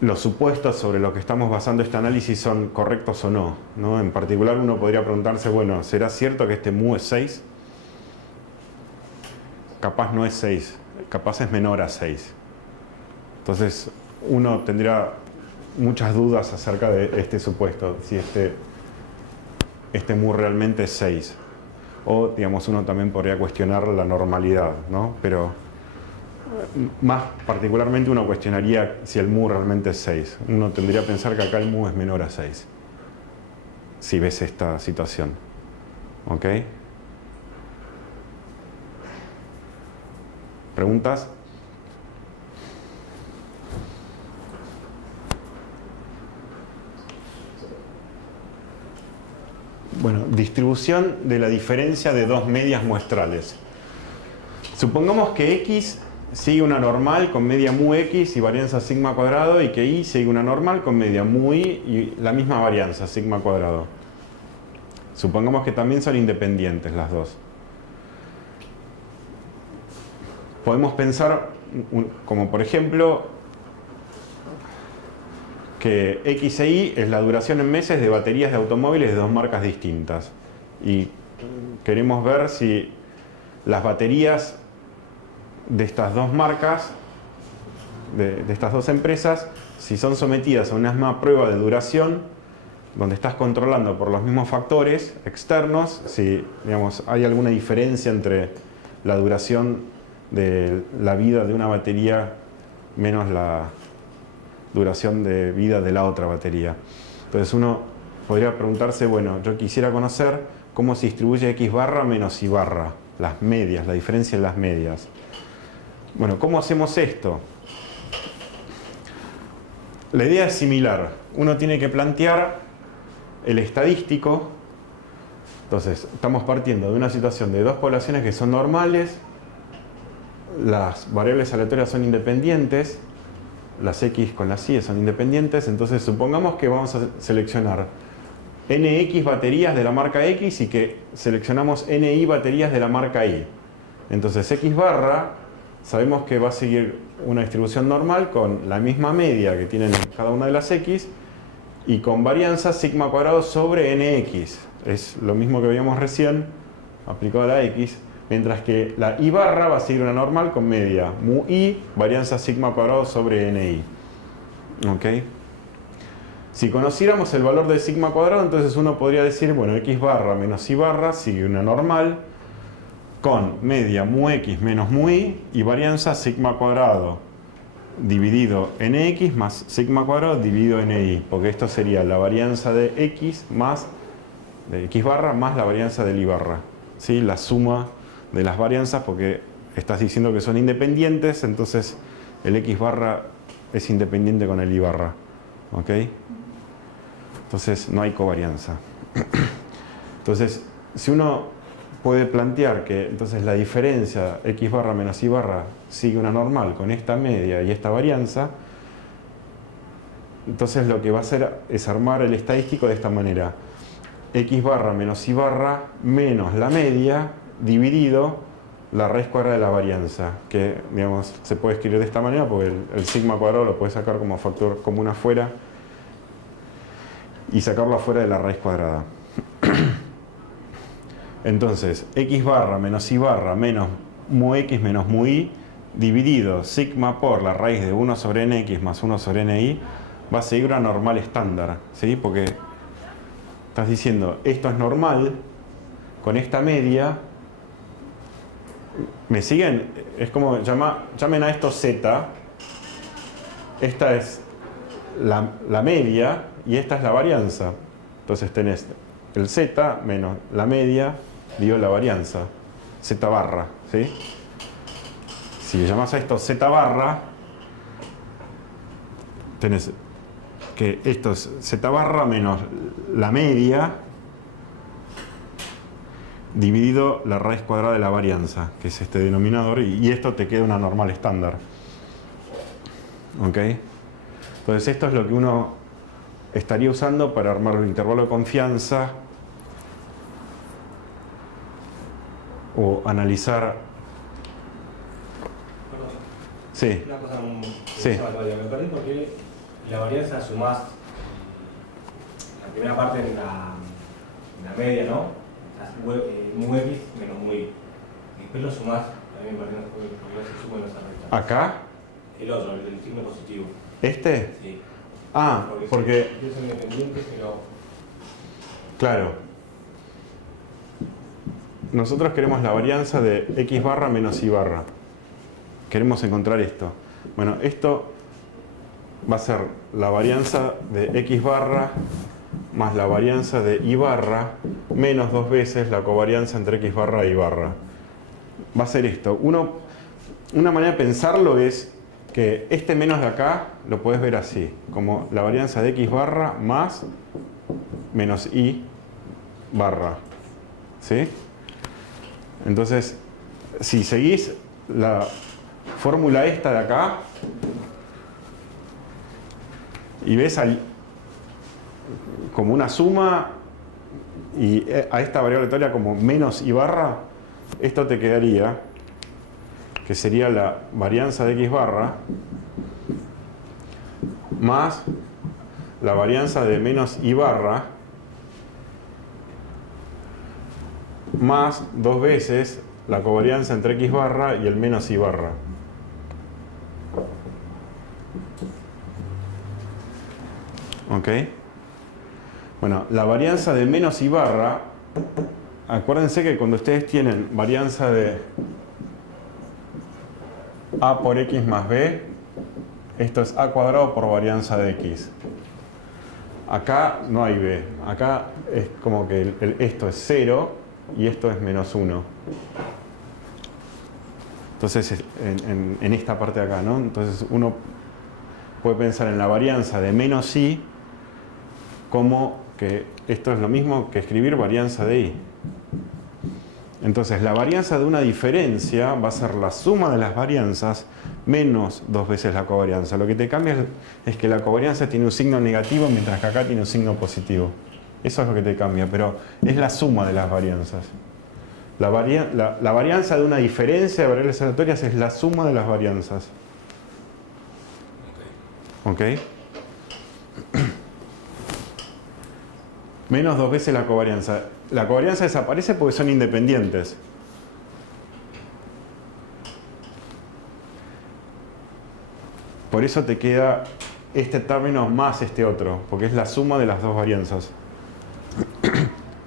los supuestos sobre los que estamos basando este análisis son correctos o no, ¿no? En particular uno podría preguntarse, bueno, ¿será cierto que este mu es 6? Capaz no es 6, capaz es menor a 6. Entonces uno tendría muchas dudas acerca de este supuesto, si este mu realmente es 6. O, digamos, uno también podría cuestionar la normalidad, ¿no? Pero más particularmente uno cuestionaría si el mu realmente es 6. Uno tendría que pensar que acá el mu es menor a 6, si ves esta situación. ¿Ok? ¿Preguntas? Bueno, distribución de la diferencia de dos medias muestrales. Supongamos que X sigue una normal con media mu X y varianza sigma cuadrado, y que Y sigue una normal con media mu Y y la misma varianza sigma cuadrado. Supongamos que también son independientes las dos. Podemos pensar, como por ejemplo, que X e Y es la duración en meses de baterías de automóviles de dos marcas distintas. Y queremos ver si las baterías de estas dos marcas, de estas dos empresas, si son sometidas a una misma prueba de duración, donde estás controlando por los mismos factores externos, si, digamos, hay alguna diferencia entre la duración de la vida de una batería menos la duración de vida de la otra batería. Entonces uno podría preguntarse, bueno, yo quisiera conocer cómo se distribuye X barra menos Y barra, las medias, la diferencia en las medias. Bueno, ¿cómo hacemos esto? La idea es similar. Uno tiene que plantear el estadístico. Entonces, estamos partiendo de una situación de dos poblaciones que son normales, las variables aleatorias son independientes, las X con las Y son independientes. Entonces, supongamos que vamos a seleccionar NX baterías de la marca X y que seleccionamos NY baterías de la marca Y. Entonces, X barra sabemos que va a seguir una distribución normal con la misma media que tienen cada una de las X y con varianza sigma cuadrado sobre NX. Es lo mismo que veíamos recién aplicado a la X, mientras que la Y barra va a seguir una normal con media mu Y, varianza sigma cuadrado sobre NI. ¿Ok? Si conociéramos el valor de sigma cuadrado, entonces uno podría decir, bueno, X barra menos Y barra sigue una normal con media mu X menos mu Y y varianza sigma cuadrado dividido NX más sigma cuadrado dividido NI, porque esto sería la varianza de X más de X barra más la varianza del Y barra, ¿sí? La suma de las varianzas, porque estás diciendo que son independientes, entonces el X barra es independiente con el Y barra. ¿Ok? Entonces no hay covarianza. Entonces, si uno puede plantear que entonces la diferencia X barra menos Y barra sigue una normal con esta media y esta varianza, entonces lo que va a hacer es armar el estadístico de esta manera: X barra menos Y barra menos la media dividido la raíz cuadrada de la varianza, que, digamos, se puede escribir de esta manera porque el sigma cuadrado lo puedes sacar como factor común afuera y sacarlo afuera de la raíz cuadrada. Entonces, x barra menos y barra menos mu x menos mu y dividido sigma por la raíz de 1 sobre nx más 1 sobre ni va a seguir una normal estándar, ¿sí? Porque estás diciendo, esto es normal, con esta media, ¿me siguen? Es como, llamen a esto z, esta es la media y esta es la varianza. Entonces tenés el z menos la media dividido la varianza, z barra, ¿sí? Si le llamas a esto z barra, tenés que esto es z barra menos la media dividido la raíz cuadrada de la varianza, que es este denominador, y esto te queda una normal estándar. ¿Ok? Entonces esto es lo que uno estaría usando para armar un intervalo de confianza o analizar. Sí. Una cosa Sí. me perdí porque la varianza sumás la primera parte en la media, ¿no? Mu x menos mu y. Y después lo sumás, también me perdí porque no se suma y no se resta. ¿Acá? El otro, el signo positivo. ¿Este? Sí. Ah, porque... Yo soy independiente, pero... Claro. Nosotros queremos la varianza de x barra menos y barra. Queremos encontrar esto. Bueno, esto va a ser la varianza de x barra más la varianza de y barra menos 2 veces la covarianza entre x barra y y barra. Va a ser esto. Una manera de pensarlo es que este menos de acá lo puedes ver así, como la varianza de x barra más menos y barra. ¿Sí? Entonces, si seguís la fórmula esta de acá y ves como una suma y a esta variable aleatoria como menos y barra, esto te quedaría que sería la varianza de x barra más la varianza de menos y barra más 2 veces la covarianza entre x barra y el menos y barra. ¿Ok? Bueno, la varianza de menos y barra, acuérdense que cuando ustedes tienen varianza de a por x más b, esto es a cuadrado por varianza de x. Acá no hay b, acá es como que esto es 0 y esto es menos 1. Entonces, en esta parte de acá, ¿no? Entonces uno puede pensar en la varianza de menos y como que esto es lo mismo que escribir varianza de y. Entonces la varianza de una diferencia va a ser la suma de las varianzas menos 2 veces la covarianza. Lo que te cambia es que la covarianza tiene un signo negativo mientras que acá tiene un signo positivo. Eso es lo que te cambia, pero es la suma de las varianzas. La varianza de una diferencia de variables aleatorias es la suma de las varianzas. ¿Ok? Menos 2 veces la covarianza. La covarianza desaparece porque son independientes. Por eso te queda este término más este otro, porque es la suma de las dos varianzas.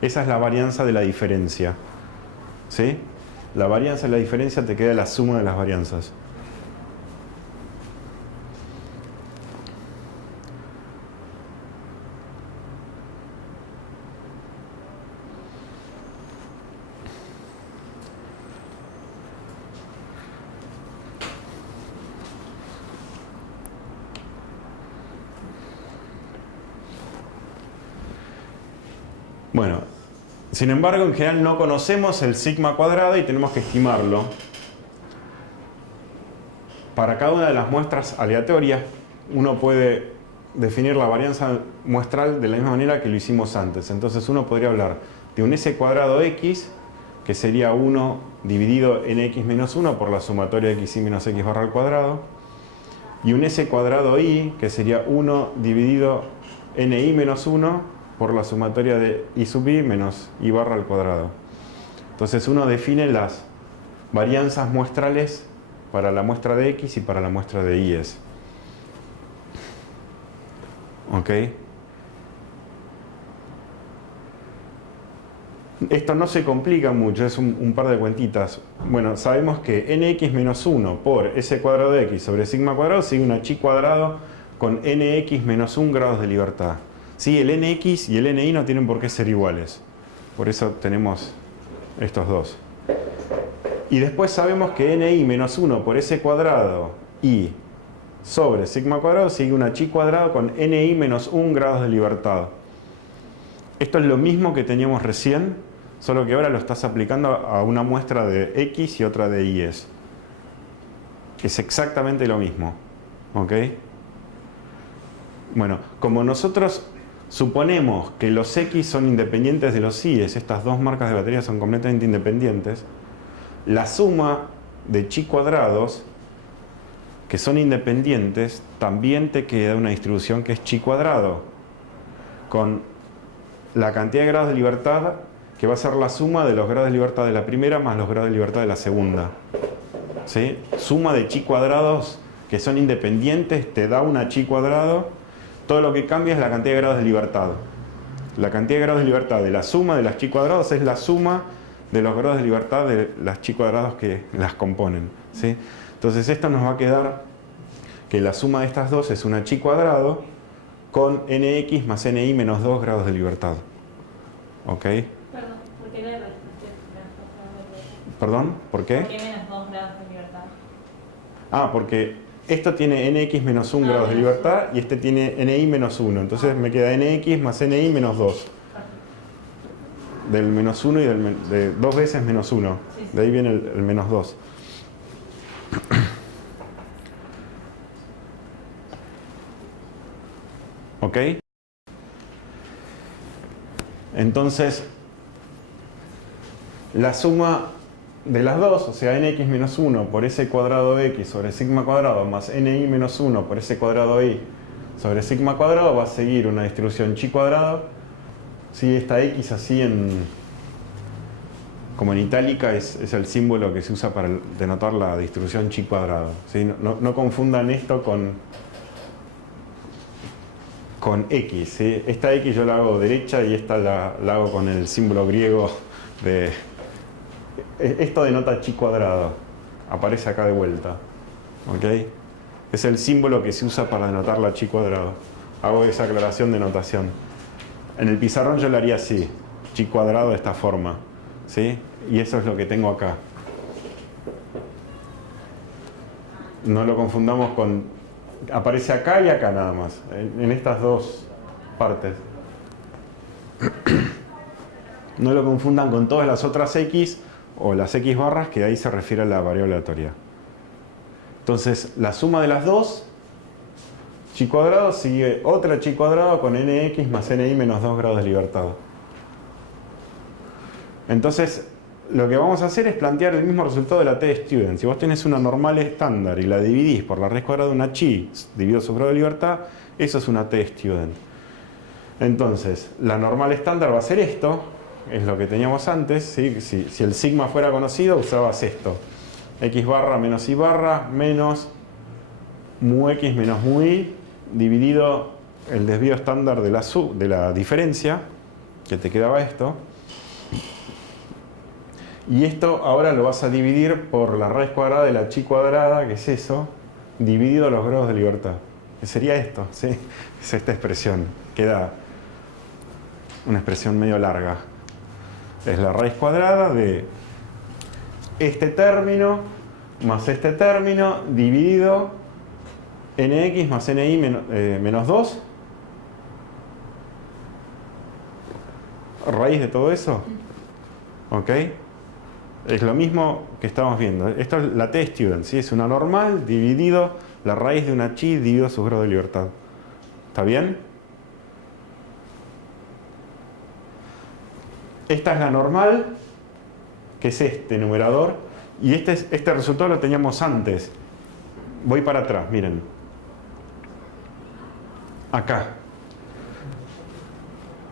Esa es la varianza de la diferencia. ¿Sí? La varianza de la diferencia te queda la suma de las varianzas. Bueno, sin embargo, en general no conocemos el sigma cuadrado y tenemos que estimarlo. Para cada una de las muestras aleatorias, uno puede definir la varianza muestral de la misma manera que lo hicimos antes. Entonces uno podría hablar de un s cuadrado x, que sería 1 dividido en x menos 1 por la sumatoria de x y menos x barra al cuadrado, y un s cuadrado y, que sería 1 dividido ni menos 1 por la sumatoria de i sub i menos i barra al cuadrado. Entonces uno define las varianzas muestrales para la muestra de x y para la muestra de y(s). ¿Ok? Esto no se complica mucho, es un par de cuentitas. Bueno, sabemos que nx menos 1 por s cuadrado de x sobre sigma cuadrado sigue una chi cuadrado con nx menos 1 grados de libertad. ¿Sí? El nx y el ni no tienen por qué ser iguales. Por eso tenemos estos dos. Y después sabemos que ni menos 1 por s cuadrado y sobre sigma cuadrado sigue una chi cuadrado con ni menos 1 grados de libertad. Esto es lo mismo que teníamos recién, solo que ahora lo estás aplicando a una muestra de x y otra de y(s). Es exactamente lo mismo. ¿Ok? Bueno, como nosotros suponemos que los x son independientes de los y(s), estas dos marcas de batería son completamente independientes, la suma de chi cuadrados que son independientes también te queda una distribución que es chi cuadrado, con la cantidad de grados de libertad que va a ser la suma de los grados de libertad de la primera más los grados de libertad de la segunda. ¿Sí? Suma de chi cuadrados que son independientes te da una chi cuadrado. Todo lo que cambia es la cantidad de grados de libertad. La cantidad de grados de libertad de la suma de las chi cuadrados es la suma de los grados de libertad de las chi cuadrados que las componen. ¿Sí? Entonces esto nos va a quedar que la suma de estas dos es una chi cuadrado con nx más ni menos 2 grados de libertad. ¿Ok? Perdón, ¿por qué le restaste menos 2 grados de libertad? ¿Perdón? ¿Por qué? ¿Por qué menos 2 grados de libertad? Ah, porque esto tiene nx menos 1 grados de libertad y este tiene ni menos 1. Entonces me queda nx más ni menos 2. Del menos 1 y de 2 veces menos 1. Sí, sí. De ahí viene el menos 2. ¿Ok? Entonces, la suma de las dos, o sea, nx menos 1 por s cuadrado x sobre sigma cuadrado más ni menos 1 por s cuadrado y sobre sigma cuadrado va a seguir una distribución chi cuadrado. Sí, esta x así como en itálica es el símbolo que se usa para denotar la distribución chi cuadrado. ¿Sí? No confundan esto con x. ¿Sí? Esta x yo la hago derecha y esta la hago con el símbolo griego de... Esto denota chi cuadrado. Aparece acá de vuelta. ¿Ok? Es el símbolo que se usa para denotar la chi cuadrado. Hago esa aclaración de notación. En el pizarrón yo lo haría así. Chi cuadrado de esta forma. ¿Sí? Y eso es lo que tengo acá. No lo confundamos con... Aparece acá y acá nada más. En estas dos partes. No lo confundan con todas las otras x o las x barras, que ahí se refiere a la variable aleatoria. Entonces, la suma de las dos, chi cuadrado, sigue otra chi cuadrado con nx más ni menos 2 grados de libertad. Entonces, lo que vamos a hacer es plantear el mismo resultado de la t-student. Si vos tenés una normal estándar y la dividís por la raíz cuadrada de una chi dividido su grado de libertad, eso es una t-student. Entonces, la normal estándar va a ser esto, es lo que teníamos antes. ¿Sí? Si el sigma fuera conocido, usabas esto. X barra menos y barra menos mu x menos mu y dividido el desvío estándar de la diferencia, que te quedaba esto. Y esto ahora lo vas a dividir por la raíz cuadrada de la chi cuadrada, que es eso, dividido los grados de libertad. Que sería esto, ¿sí? Es esta expresión. Queda una expresión medio larga. Es la raíz cuadrada de este término más este término dividido nx más ni menos 2. Raíz de todo eso. ¿Ok? Es lo mismo que estamos viendo. Esto es la t-student, ¿sí? Es una normal dividido la raíz de una chi dividido su grado de libertad. ¿Está bien? Esta es la normal, que es este numerador, y este resultado lo teníamos antes. Voy para atrás, miren. Acá.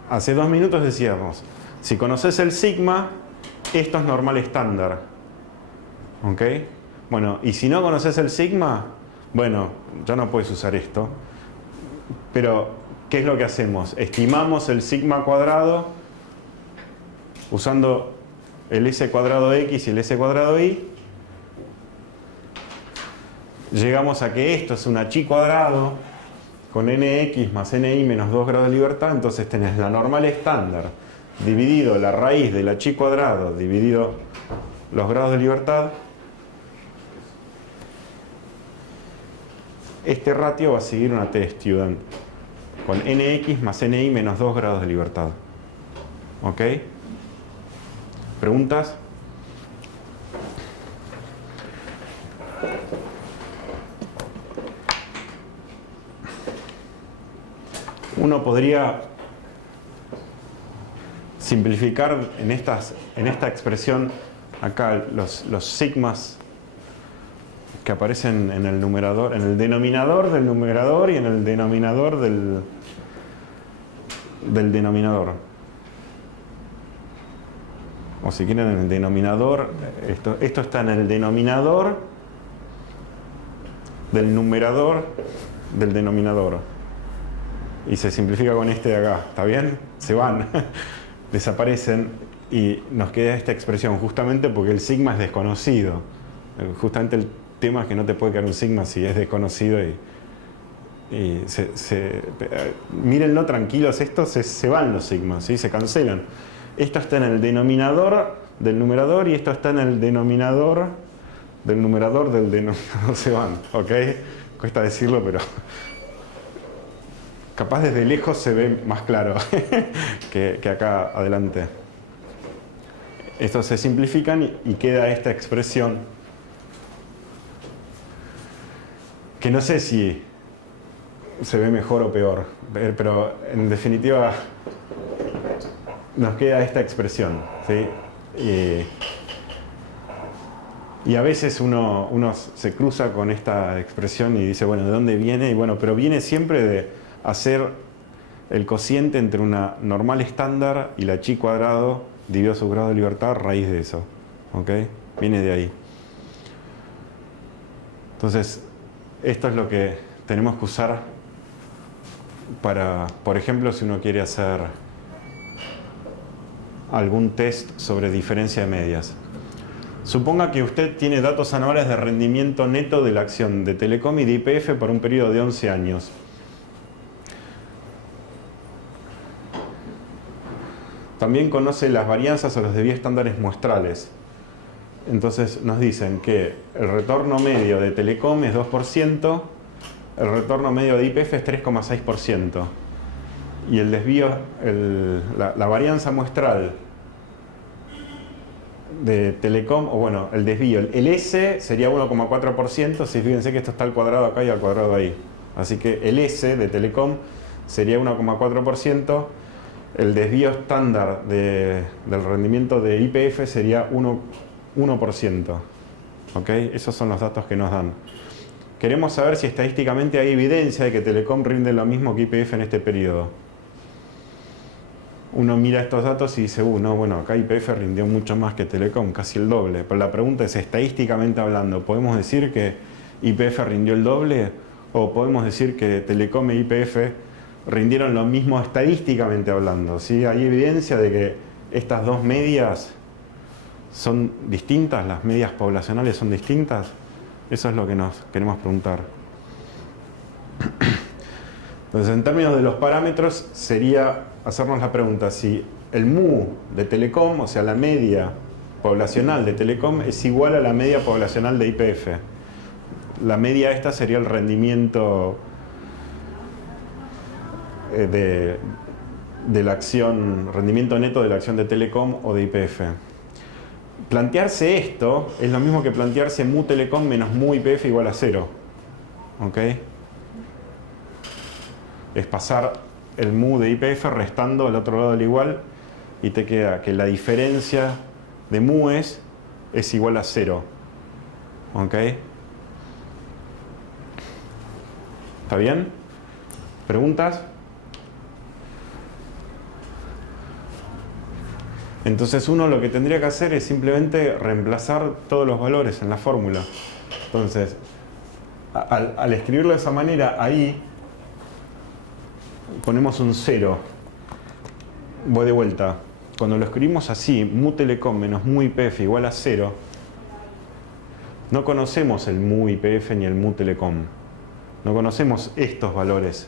hace 2 minutos decíamos, si conoces el sigma, esto es normal estándar. ¿Ok? Bueno, y si no conoces el sigma, bueno, ya no puedes usar esto. Pero, ¿qué es lo que hacemos? Estimamos el sigma cuadrado usando el s cuadrado x y el s cuadrado y. Llegamos a que esto es una chi cuadrado con nx más ni menos 2 grados de libertad. Entonces tenés la normal estándar dividido la raíz de la chi cuadrado dividido los grados de libertad. Este ratio va a seguir una t-student con nx más ni menos 2 grados de libertad. ¿Ok? ¿Preguntas? Uno podría simplificar en esta expresión acá los sigmas que aparecen en el numerador, en el denominador del numerador y en el denominador del denominador. O si quieren en el denominador, esto está en el denominador del numerador del denominador. Y se simplifica con este de acá, ¿está bien? Se van, desaparecen y nos queda esta expresión justamente porque el sigma es desconocido. Justamente el tema es que no te puede quedar un sigma si es desconocido mírenlo tranquilos, estos se van los sigmas, ¿sí? Se cancelan. Esto está en el denominador del numerador y esto está en el denominador del numerador del denominador, se van, ¿ok? Cuesta decirlo, pero capaz desde lejos se ve más claro que acá adelante. Estos se simplifican y queda esta expresión que no sé si se ve mejor o peor, pero en definitiva nos queda esta expresión, ¿sí? Y a veces uno se cruza con esta expresión y dice, bueno, ¿de dónde viene? Y bueno, pero viene siempre de hacer el cociente entre una normal estándar y la chi cuadrado dividido su grado de libertad a raíz de eso. ¿Ok? Viene de ahí. Entonces, esto es lo que tenemos que usar para, por ejemplo, si uno quiere hacer algún test sobre diferencia de medias. Suponga que usted tiene datos anuales de rendimiento neto de la acción de Telecom y de YPF por un periodo de 11 años. También conoce las varianzas o los desvíos estándares muestrales. Entonces nos dicen que el retorno medio de Telecom es 2%, el retorno medio de YPF es 3,6%. Y el desvío, la varianza muestral de Telecom, o bueno, el desvío, el S sería 1,4%, si fíjense que esto está al cuadrado acá y al cuadrado ahí. Así que el S de Telecom sería 1,4%, el desvío estándar del rendimiento de YPF sería 1%. ¿Ok? Esos son los datos que nos dan. Queremos saber si estadísticamente hay evidencia de que Telecom rinde lo mismo que YPF en este periodo. Uno mira estos datos y dice, no, bueno, acá YPF rindió mucho más que Telecom, casi el doble. Pero la pregunta es, estadísticamente hablando, ¿podemos decir que YPF rindió el doble? ¿O podemos decir que Telecom y YPF rindieron lo mismo estadísticamente hablando? ¿Sí? ¿Hay evidencia de que estas dos medias son distintas? ¿Las medias poblacionales son distintas? Eso es lo que nos queremos preguntar. Entonces, en términos de los parámetros, sería hacernos la pregunta si el mu de Telecom, o sea, la media poblacional de Telecom, es igual a la media poblacional de YPF. La media esta sería el rendimiento de la acción, rendimiento neto de la acción de Telecom o de YPF. Plantearse esto es lo mismo que plantearse mu Telecom menos mu YPF igual a 0. ¿Ok? Es pasar el mu de YPF restando al otro lado del igual y te queda que la diferencia de mu es igual a 0. ¿Ok? ¿Está bien? ¿Preguntas? Entonces uno lo que tendría que hacer es simplemente reemplazar todos los valores en la fórmula. Entonces, al escribirlo de esa manera, ahí ponemos un 0. Voy de vuelta. Cuando lo escribimos así, mu telecom menos mu IPF igual a 0, no conocemos el mu IPF ni el mu telecom. No conocemos estos valores.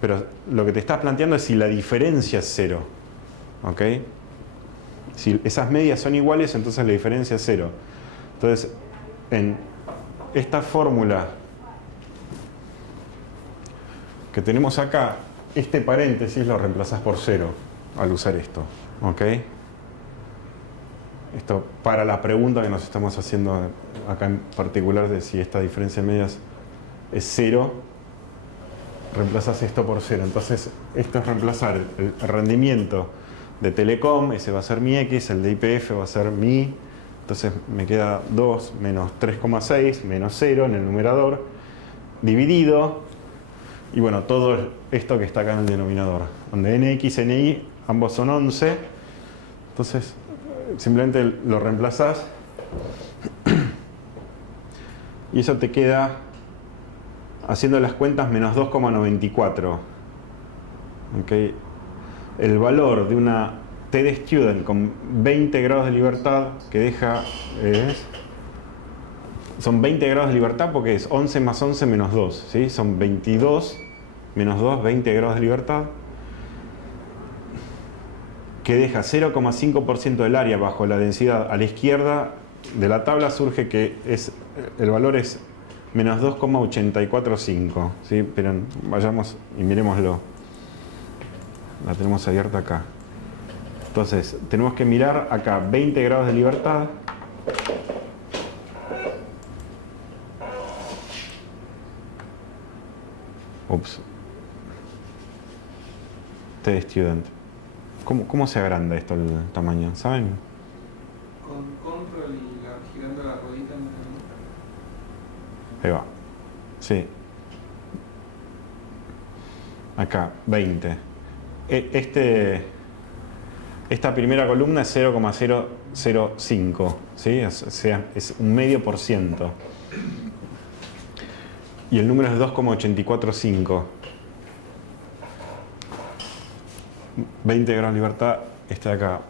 Pero lo que te estás planteando es si la diferencia es 0. ¿Ok? Si esas medias son iguales, entonces la diferencia es 0. Entonces, en esta fórmula que tenemos acá, este paréntesis lo reemplazás por 0 al usar esto. ¿Ok? Esto para la pregunta que nos estamos haciendo acá en particular de si esta diferencia de medias es 0, reemplazas esto por 0. Entonces, esto es reemplazar el rendimiento de telecom, ese va a ser mi X, el de IPF va a ser mi Y. Entonces me queda 2 menos 3,6 menos 0 en el numerador, dividido, y bueno, todo esto que está acá en el denominador, donde NX, NY, ambos son 11. Entonces, simplemente lo reemplazás y eso te queda, haciendo las cuentas, menos 2,94. ¿Okay? El valor de una TD Student con 20 grados de libertad que deja son 20 grados de libertad porque es 11 más 11 menos 2, ¿sí? Son 22 menos 2, 20 grados de libertad, que deja 0,5% del área bajo la densidad. A la izquierda de la tabla surge que el valor es menos 2,845, ¿sí? Pero vayamos y miremoslo. La tenemos abierta acá. Entonces, tenemos que mirar acá 20 grados de libertad. Ups. TD Student. ¿Cómo se agranda esto el tamaño? ¿Saben? Con control y girando la ruedita. Ahí va. Sí. Acá, 20. Esta primera columna es 0,005, ¿sí? O sea, es un medio por ciento. Y el número es 2,845. 20 grados de libertad, este de acá.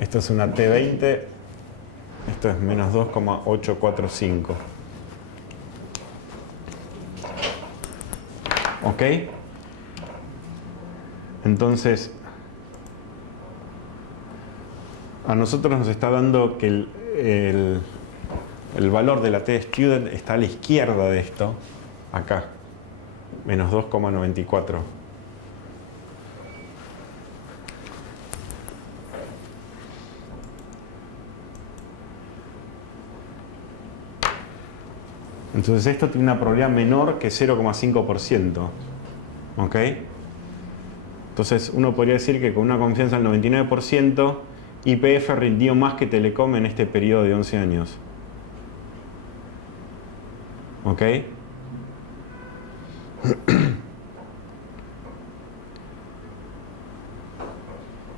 Esto es una T20. Esto es menos 2,845. ¿Ok? Entonces, a nosotros nos está dando que el valor de la TD Student está a la izquierda de esto, acá, menos 2,94. Entonces esto tiene una probabilidad menor que 0,5%. ¿Ok? Entonces uno podría decir que con una confianza del 99%, YPF rindió más que Telecom en este periodo de 11 años. ¿Ok?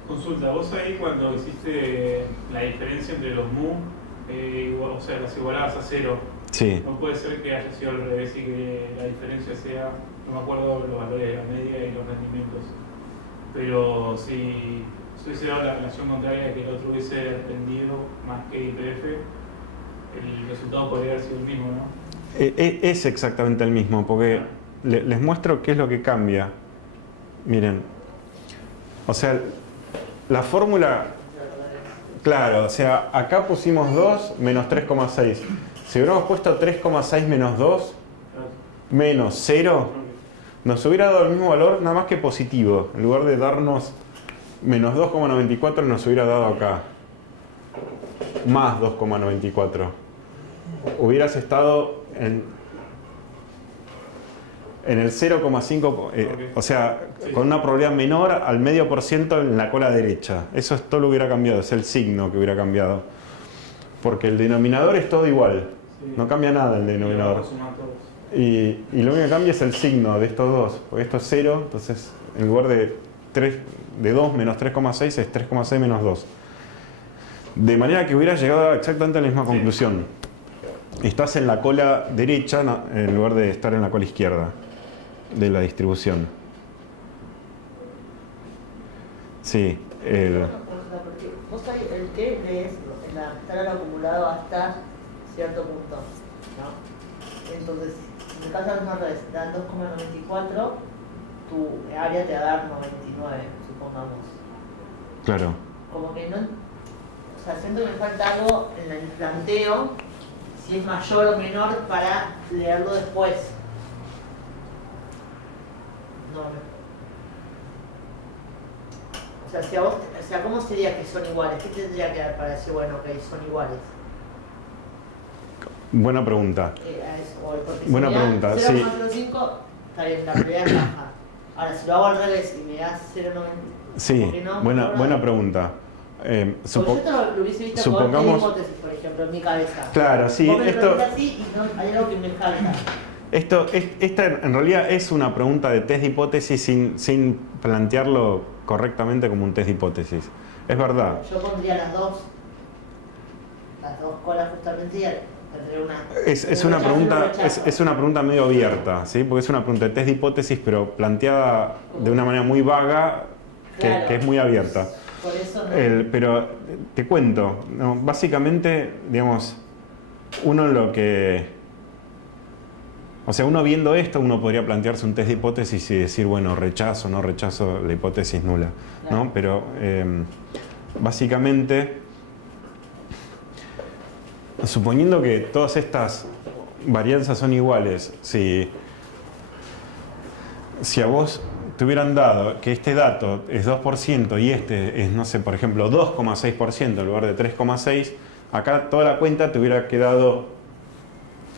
Consulta, vos ahí cuando hiciste la diferencia entre los mu, o sea, las igualabas a 0, Sí. no puede ser que haya sido al revés y que la diferencia sea, no me acuerdo los valores de la media y los rendimientos, pero si hubiese dado la relación contraria, que el otro hubiese rendido más que YPF, el resultado podría haber sido el mismo, ¿no? Es exactamente el mismo, porque les muestro qué es lo que cambia. Miren, o sea, la fórmula, claro, o sea, acá pusimos 2 menos 3,6. Si hubiéramos puesto 3,6 menos 2 menos 0, nos hubiera dado el mismo valor, nada más que positivo. En lugar de darnos menos 2,94, nos hubiera dado acá más 2,94. Hubieras estado en el 0,5, o sea, con una probabilidad menor al medio por ciento en la cola derecha. Eso es todo lo que hubiera cambiado, es el signo que hubiera cambiado. Porque el denominador es todo igual, no cambia nada el denominador. Y lo único que cambia es el signo de estos dos, porque esto es 0, entonces en lugar de 2 menos 3,6 es 3,6 menos 2. De manera que hubieras llegado a exactamente a la misma conclusión. Estás en la cola derecha en lugar de estar en la cola izquierda de la distribución. Sí. Porque vos sabés, el T es estar al acumulado hasta cierto punto, ¿no? Entonces, si me casas una vez, te dan 2,94, tu área te va a dar 99, supongamos. Claro. Como que no. O sea, siento que me falta algo en el planteo, si es mayor o menor, para leerlo después. No, o sea, ¿cómo sería que son iguales? ¿Qué tendría que dar para decir, bueno, ok, son iguales? Buena pregunta. Buena pregunta, 0,05, sí. está bien, la realidad es baja. Ahora, si lo hago al revés y me das 0,90... Sí, no, buena pregunta. Porque yo esto lo hubiese visto supongamos, con esta hipótesis, por ejemplo, en mi cabeza. Claro, sí. Vos me lo preguntas así y no, hay algo que me falta. Esta en realidad es una pregunta de test de hipótesis sin plantearlo correctamente como un test de hipótesis. Es verdad. Yo pondría las dos colas justamente y tendré una... Es una pregunta medio abierta, ¿sí? Porque es una pregunta de test de hipótesis, pero planteada de una manera muy vaga, que es muy abierta. Por eso no. Pero te cuento, ¿no? Básicamente, digamos, uno viendo esto, uno podría plantearse un test de hipótesis y decir, bueno, rechazo, no rechazo la hipótesis nula, ¿no? Claro. Pero básicamente, suponiendo que todas estas varianzas son iguales, si a vos te hubieran dado que este dato es 2% y este es, no sé, por ejemplo, 2,6% en lugar de 3,6%, acá toda la cuenta te hubiera quedado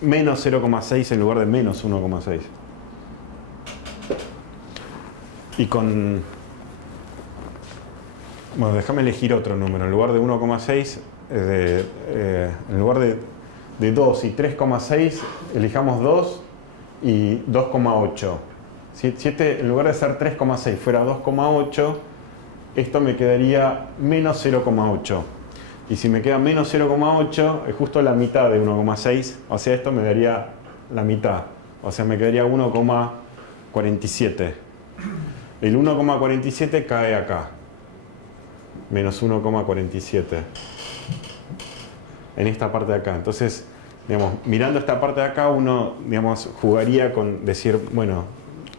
menos 0,6 en lugar de menos 1,6. Y con... Bueno, déjame elegir otro número. En lugar de 1,6, en lugar de 2 y 3,6, elijamos 2 y 2,8. Si este, en lugar de ser 3,6, fuera 2,8, esto me quedaría menos 0,8. Y si me queda menos 0,8, es justo la mitad de 1,6. O sea, esto me daría la mitad. O sea, me quedaría 1,47. El 1,47 cae acá. Menos 1,47. En esta parte de acá. Entonces, digamos, mirando esta parte de acá, uno, digamos, jugaría con decir, bueno,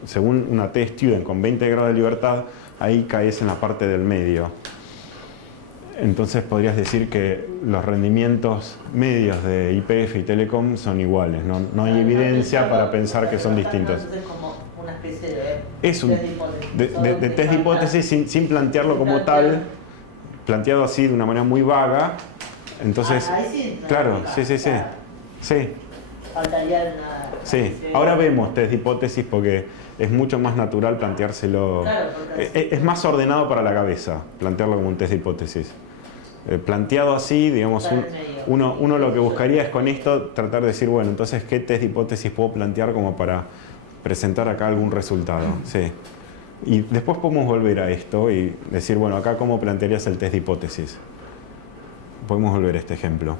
según una T-Student con 20 grados de libertad, ahí caes en la parte del medio. Entonces podrías decir que los rendimientos medios de YPF y Telecom son iguales, no hay evidencia para pensar que son distintos. Entonces, como una especie de test de hipótesis sin plantearlo como tal, planteado así de una manera muy vaga. Entonces, ahí sí, claro, sí. Faltaría nada. Sí, ahora vemos test de hipótesis porque es mucho más natural planteárselo. Claro, es más ordenado para la cabeza plantearlo como un test de hipótesis. Planteado así, digamos, uno lo que buscaría es con esto tratar de decir, bueno, entonces, ¿qué test de hipótesis puedo plantear como para presentar acá algún resultado? Sí. Y después podemos volver a esto y decir, bueno, acá ¿cómo plantearías el test de hipótesis? Podemos volver a este ejemplo.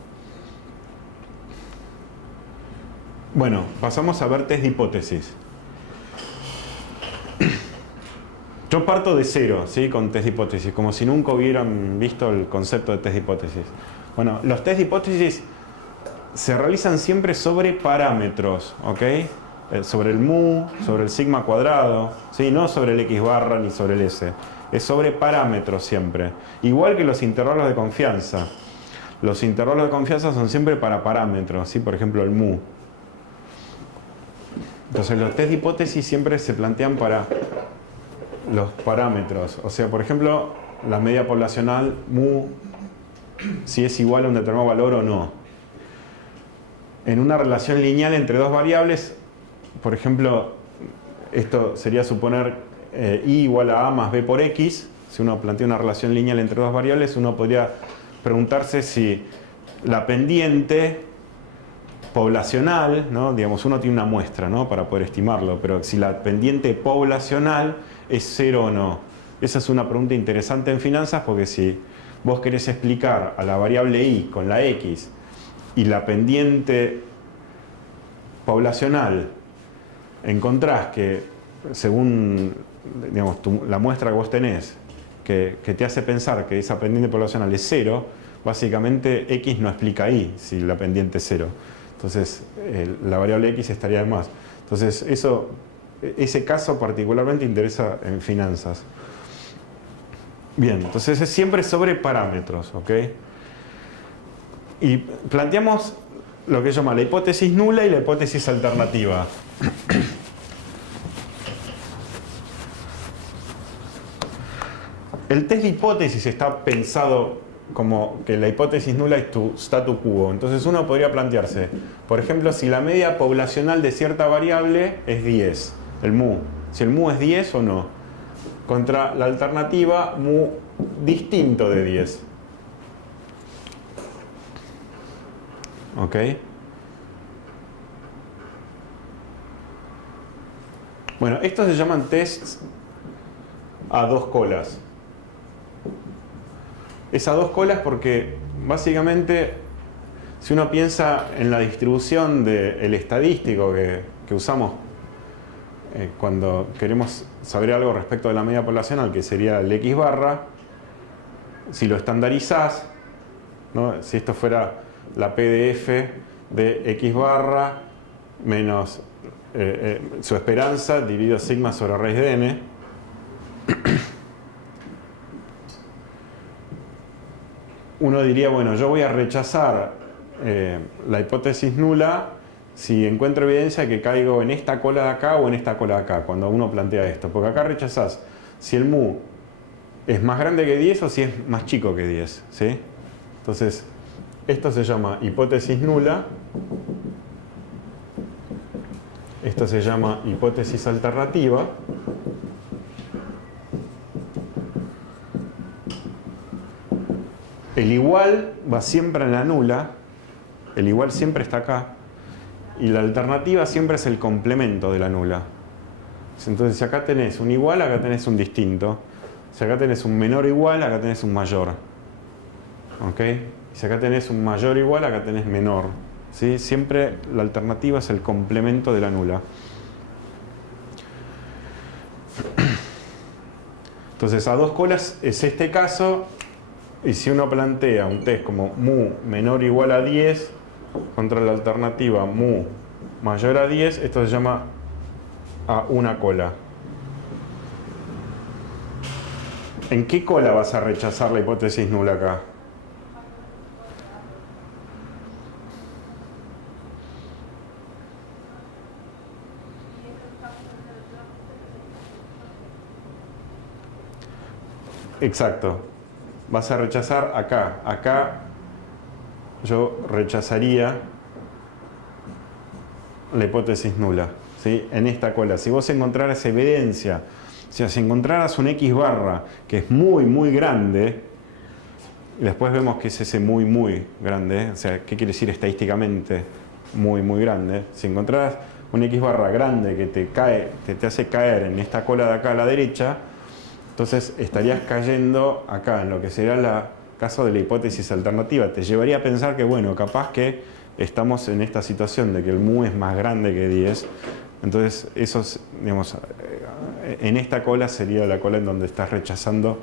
Bueno, pasamos a ver test de hipótesis. Yo parto de cero, ¿sí? Con test de hipótesis, como si nunca hubieran visto el concepto de test de hipótesis. Bueno, los test de hipótesis se realizan siempre sobre parámetros, ¿ok? Sobre el mu, sobre el sigma cuadrado, ¿sí? No sobre el x barra ni sobre el s. Es sobre parámetros siempre. Igual que los intervalos de confianza. Los intervalos de confianza son siempre para parámetros, ¿sí? Por ejemplo, el mu. Entonces los test de hipótesis siempre se plantean para los parámetros. O sea, por ejemplo, la media poblacional mu, si es igual a un determinado valor o no. En una relación lineal entre dos variables, por ejemplo, esto sería suponer y igual a a más b por x. Si uno plantea una relación lineal entre dos variables, uno podría preguntarse si la pendiente poblacional, ¿no? Digamos, uno tiene una muestra, ¿no? Para poder estimarlo, pero si la pendiente poblacional es 0 o no. Esa es una pregunta interesante en finanzas, porque si vos querés explicar a la variable y con la x y la pendiente poblacional encontrás que, según digamos, la muestra que vos tenés, que te hace pensar que esa pendiente poblacional es 0, básicamente x no explica y si la pendiente es 0. Entonces, la variable x estaría de más. Entonces, ese caso particularmente interesa en finanzas. Bien, entonces es siempre sobre parámetros, ¿ok? Y planteamos lo que se llama la hipótesis nula y la hipótesis alternativa. El test de hipótesis está pensado como que la hipótesis nula es tu statu quo. Entonces uno podría plantearse, por ejemplo, si la media poblacional de cierta variable es 10, el mu. Si el mu es 10 o no. Contra la alternativa mu distinto de 10. ¿Ok? Bueno, estos se llaman tests a dos colas. Es a dos colas porque básicamente si uno piensa en la distribución del estadístico que usamos cuando queremos saber algo respecto de la media poblacional, que sería el x barra, si lo estandarizás, ¿no? Si esto fuera la PDF de x barra menos su esperanza dividido sigma sobre raíz de n, uno diría, bueno, yo voy a rechazar la hipótesis nula si encuentro evidencia de que caigo en esta cola de acá o en esta cola de acá, cuando uno plantea esto. Porque acá rechazás si el mu es más grande que 10 o si es más chico que 10, ¿sí? Entonces, esto se llama hipótesis nula. Esto se llama hipótesis alternativa. El igual va siempre en la nula. El igual siempre está acá. Y la alternativa siempre es el complemento de la nula. Entonces, si acá tenés un igual, acá tenés un distinto. Si acá tenés un menor igual, acá tenés un mayor. ¿Ok? Si acá tenés un mayor igual, acá tenés menor. ¿Sí? Siempre la alternativa es el complemento de la nula. Entonces, a dos colas es este caso. Y si uno plantea un test como mu menor o igual a 10 contra la alternativa mu mayor a 10, esto se llama a una cola. ¿En qué cola vas a rechazar la hipótesis nula acá? Exacto. Vas a rechazar acá. Acá yo rechazaría la hipótesis nula, ¿sí? En esta cola. Si vos encontraras evidencia, o sea, si encontraras un x barra que es muy, muy grande, y después vemos que es ese muy, muy grande, o sea, ¿qué quiere decir estadísticamente muy, muy grande? Si encontraras un x barra grande que te hace caer en esta cola de acá a la derecha, entonces estarías cayendo acá en lo que sería el caso de la hipótesis alternativa. Te llevaría a pensar que, bueno, capaz que estamos en esta situación de que el mu es más grande que 10. Entonces, eso, digamos, en esta cola sería la cola en donde estás rechazando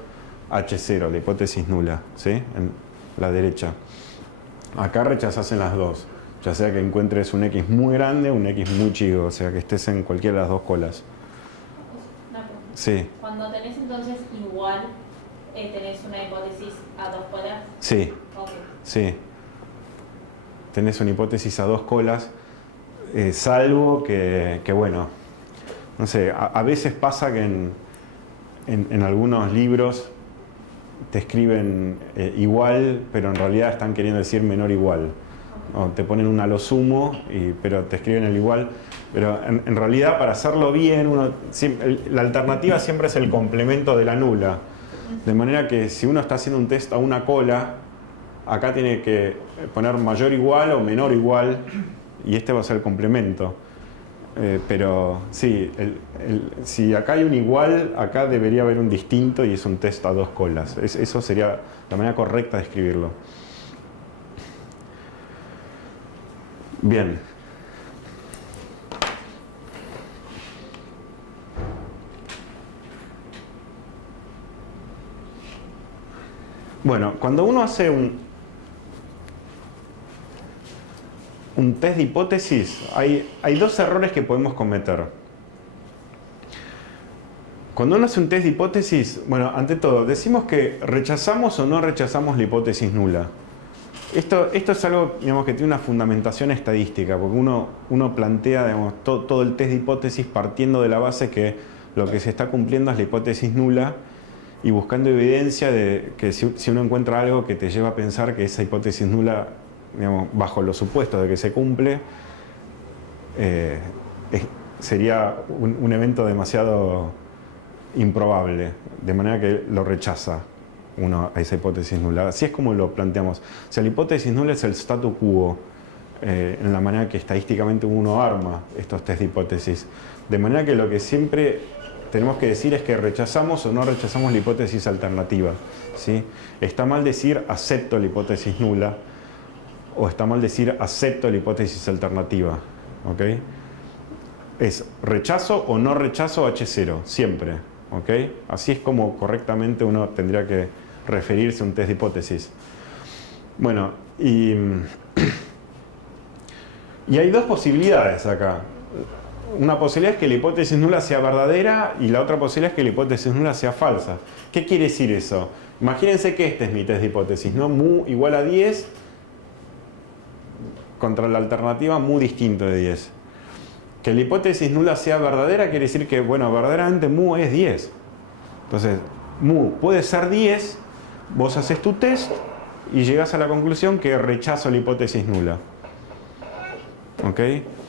H0, la hipótesis nula, ¿sí? En la derecha. Acá rechazás en las dos, ya sea que encuentres un x muy grande o un x muy chico, o sea que estés en cualquiera de las dos colas. Sí. Cuando tenés entonces igual, tenés una hipótesis a dos colas. Sí. Okay. Sí. Tenés una hipótesis a dos colas, salvo que bueno, no sé, a veces pasa que en algunos libros te escriben igual, pero en realidad están queriendo decir menor igual. O te ponen un a lo sumo, pero te escriben el igual. Pero en realidad, para hacerlo bien, la alternativa siempre es el complemento de la nula. De manera que si uno está haciendo un test a una cola, acá tiene que poner mayor igual o menor igual y este va a ser el complemento. Pero sí, si acá hay un igual, acá debería haber un distinto y es un test a dos colas. Eso sería la manera correcta de escribirlo. Bien. Bueno, cuando uno hace un test de hipótesis, hay dos errores que podemos cometer. Cuando uno hace un test de hipótesis, bueno, ante todo, decimos que rechazamos o no rechazamos la hipótesis nula. Esto es algo, digamos, que tiene una fundamentación estadística, porque uno plantea, digamos, todo el test de hipótesis partiendo de la base que lo que se está cumpliendo es la hipótesis nula y buscando evidencia de que si uno encuentra algo que te lleva a pensar que esa hipótesis nula, digamos, bajo los supuestos de que se cumple, sería un evento demasiado improbable, de manera que lo rechaza uno a esa hipótesis nula. Así es como lo planteamos. O sea, la hipótesis nula es el statu quo en la manera que estadísticamente uno arma estos test de hipótesis. De manera que lo que siempre tenemos que decir es que rechazamos o no rechazamos la hipótesis alternativa, ¿sí? Está mal decir acepto la hipótesis nula o está mal decir acepto la hipótesis alternativa, ¿ok? Es rechazo o no rechazo H0, siempre, ¿ok? Así es como correctamente uno tendría que referirse a un test de hipótesis. Bueno, y hay dos posibilidades acá. Una posibilidad es que la hipótesis nula sea verdadera y la otra posibilidad es que la hipótesis nula sea falsa. ¿Qué quiere decir eso? Imagínense que este es mi test de hipótesis, ¿no? Mu igual a 10 contra la alternativa mu distinto de 10. Que la hipótesis nula sea verdadera quiere decir que, bueno, verdaderamente mu es 10. Entonces, mu puede ser 10, vos haces tu test y llegás a la conclusión que rechazo la hipótesis nula. ¿Ok?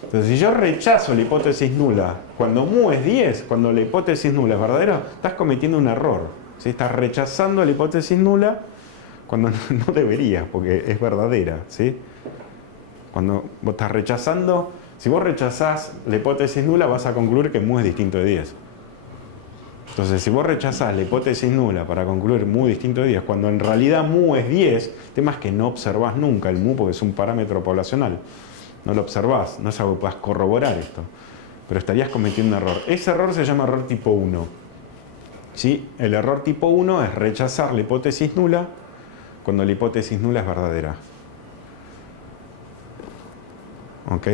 Entonces, si yo rechazo la hipótesis nula cuando mu es 10, cuando la hipótesis nula es verdadera, estás cometiendo un error, ¿sí? Estás rechazando la hipótesis nula cuando no deberías, porque es verdadera, ¿sí? Cuando vos estás rechazando, si vos rechazás la hipótesis nula, vas a concluir que mu es distinto de 10. Entonces, si vos rechazás la hipótesis nula para concluir mu distinto de 10, cuando en realidad mu es 10, el tema es que no observás nunca el mu porque es un parámetro poblacional. No lo observás, no es algo que puedas corroborar esto. Pero estarías cometiendo un error. Ese error se llama error tipo 1. ¿Sí? El error tipo 1 es rechazar la hipótesis nula cuando la hipótesis nula es verdadera. ¿Ok?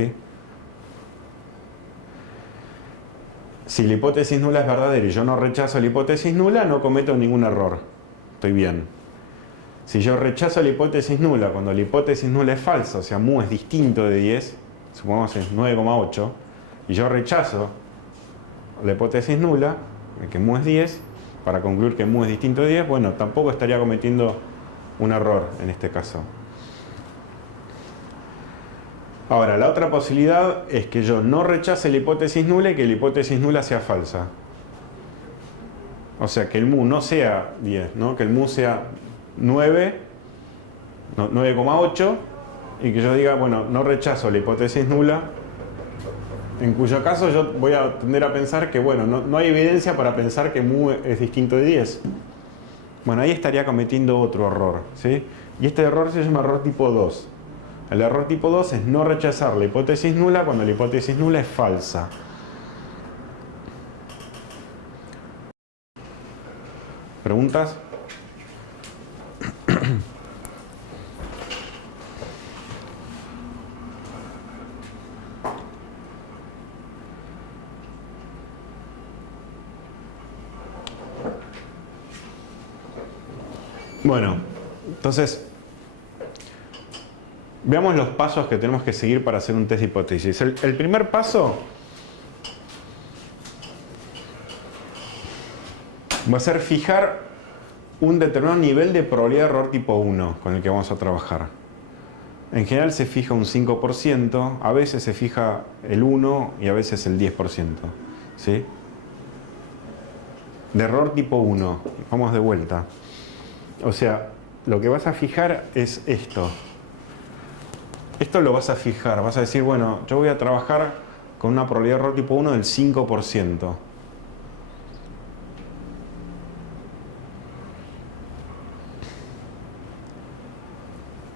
Si la hipótesis nula es verdadera y yo no rechazo la hipótesis nula, no cometo ningún error. Estoy bien. Si yo rechazo la hipótesis nula cuando la hipótesis nula es falsa, o sea, mu es distinto de 10, supongamos es 9,8, y yo rechazo la hipótesis nula, que mu es 10, para concluir que mu es distinto de 10, bueno, tampoco estaría cometiendo un error en este caso. Ahora, la otra posibilidad es que yo no rechace la hipótesis nula y que la hipótesis nula sea falsa. O sea, que el mu no sea 10, ¿no? Que el mu sea 9,8 y que yo diga, bueno, no rechazo la hipótesis nula, en cuyo caso yo voy a tender a pensar que, bueno, no hay evidencia para pensar que mu es distinto de 10. Bueno, ahí estaría cometiendo otro error, ¿sí? Y este error se llama error tipo 2. El error tipo 2 es no rechazar la hipótesis nula cuando la hipótesis nula es falsa. ¿Preguntas? Bueno, entonces veamos los pasos que tenemos que seguir para hacer un test de hipótesis. El primer paso va a ser fijar un determinado nivel de probabilidad de error tipo 1 con el que vamos a trabajar. En general se fija un 5%, a veces se fija el 1 y a veces el 10%. ¿Sí? De error tipo 1. Vamos de vuelta. O sea, lo que vas a fijar es esto. esto lo vas a fijar, vas a decir, bueno, yo voy a trabajar con una probabilidad de error tipo 1 del 5%.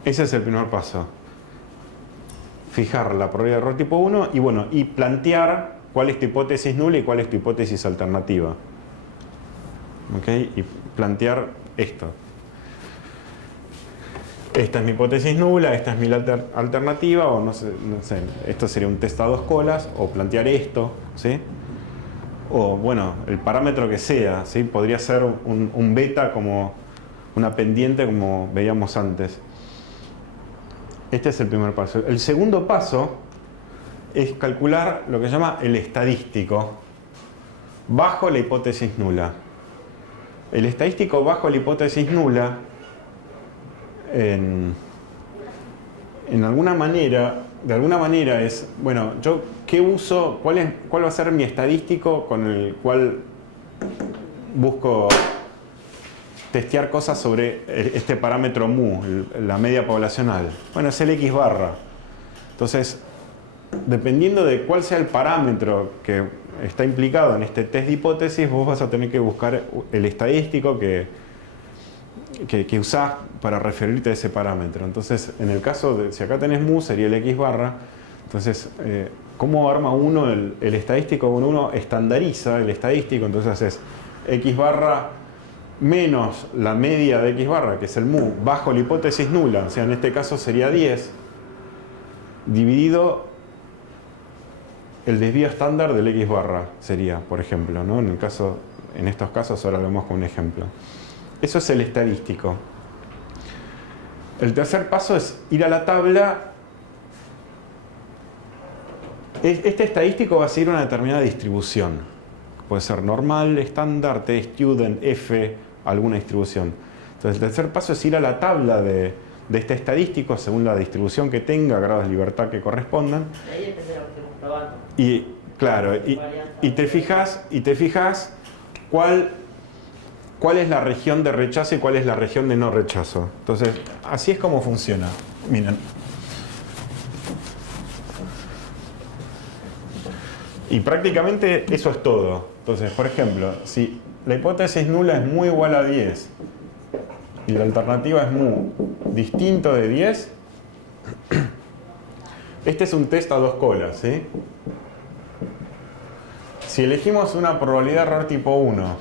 Ese es el primer paso. Fijar la probabilidad de error tipo 1 y bueno, y plantear cuál es tu hipótesis nula y cuál es tu hipótesis alternativa. ¿Ok? Y plantear esto. Esta es mi hipótesis nula, esta es mi alternativa, o no sé, esto sería un test a dos colas, o plantear esto, ¿sí? O bueno, el parámetro que sea, ¿sí? Podría ser un beta como una pendiente como veíamos antes. Este es el primer paso. El segundo paso es calcular lo que se llama el estadístico bajo la hipótesis nula. El estadístico bajo la hipótesis nula, de alguna manera es, bueno, yo qué uso, cuál va a ser mi estadístico con el cual busco testear cosas sobre este parámetro mu, la media poblacional. Bueno, es el X barra. Entonces, dependiendo de cuál sea el parámetro que está implicado en este test de hipótesis, vos vas a tener que buscar el estadístico que usás para referirte a ese parámetro. Entonces, en el caso de, si acá tenés mu, sería el X barra. Entonces, ¿cómo arma uno el estadístico? Bueno, uno estandariza el estadístico, entonces haces X barra menos la media de X barra, que es el mu, bajo la hipótesis nula, o sea, en este caso sería 10, dividido el desvío estándar del X barra, sería, por ejemplo, ¿no? En estos casos, ahora lo vemos con un ejemplo. Eso es el estadístico. El tercer paso es ir a la tabla. Este estadístico va a seguir una determinada distribución. Puede ser normal, estándar, t-student, f, alguna distribución. Entonces el tercer paso es ir a la tabla de este estadístico según la distribución que tenga, grados de libertad que correspondan. Y ahí empezamos probando. Y claro, y te fijas cuál es la región de rechazo y cuál es la región de no rechazo. Entonces, así es como funciona. Miren. Y prácticamente eso es todo. Entonces, por ejemplo, si la hipótesis nula es mu igual a 10 y la alternativa es mu distinto de 10, este es un test a dos colas, ¿sí? Si elegimos una probabilidad de error tipo 1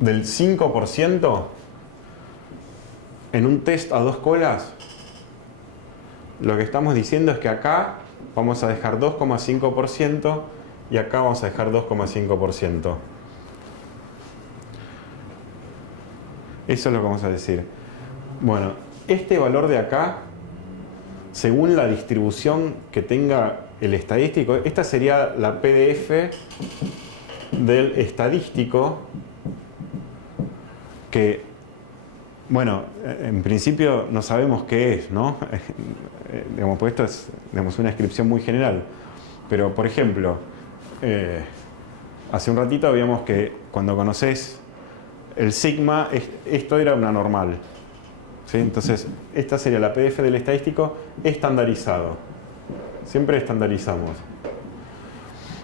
del 5% en un test a dos colas, lo que estamos diciendo es que acá vamos a dejar 2,5% y acá vamos a dejar 2,5%. Eso es lo que vamos a decir. Bueno, este valor de acá, según la distribución que tenga el estadístico, esta sería la PDF del estadístico que, bueno, en principio no sabemos qué es, ¿no? Digamos, pues esto es, digamos, una descripción muy general. Pero, por ejemplo, hace un ratito habíamos que cuando conoces el sigma, esto era una normal, ¿sí? Entonces, esta sería la PDF del estadístico estandarizado. Siempre estandarizamos.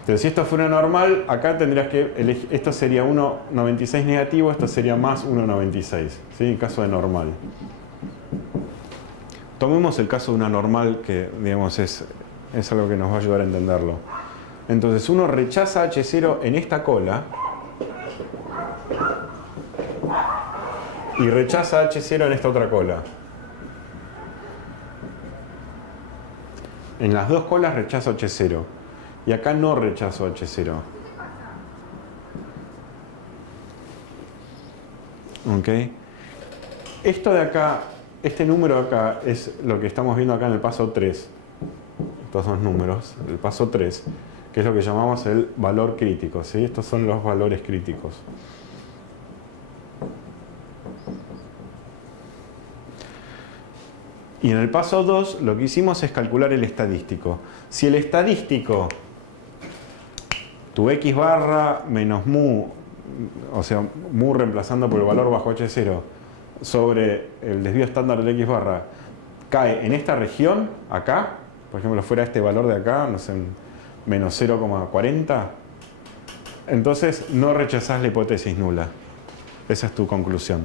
Pero si esto fuera normal, acá tendrías que elegir, esto sería 1,96 negativo, esto sería más 1,96, ¿sí? En caso de normal. Tomemos el caso de una normal que, digamos, es algo que nos va a ayudar a entenderlo. Entonces, uno rechaza H0 en esta cola y rechaza H0 en esta otra cola. En las dos colas rechazo H0 y acá no rechazo H0. ¿Ok? Esto de acá, este número de acá es lo que estamos viendo acá en el paso 3. Estos dos números, el paso 3, que es lo que llamamos el valor crítico, ¿sí? Estos son los valores críticos. Y en el paso 2 lo que hicimos es calcular el estadístico. Si el estadístico, tu X barra menos mu, o sea, mu reemplazando por el valor bajo H0, sobre el desvío estándar del X barra cae en esta región, acá, por ejemplo, fuera este valor de acá, no sé, menos 0,40, entonces no rechazás la hipótesis nula. Esa es tu conclusión.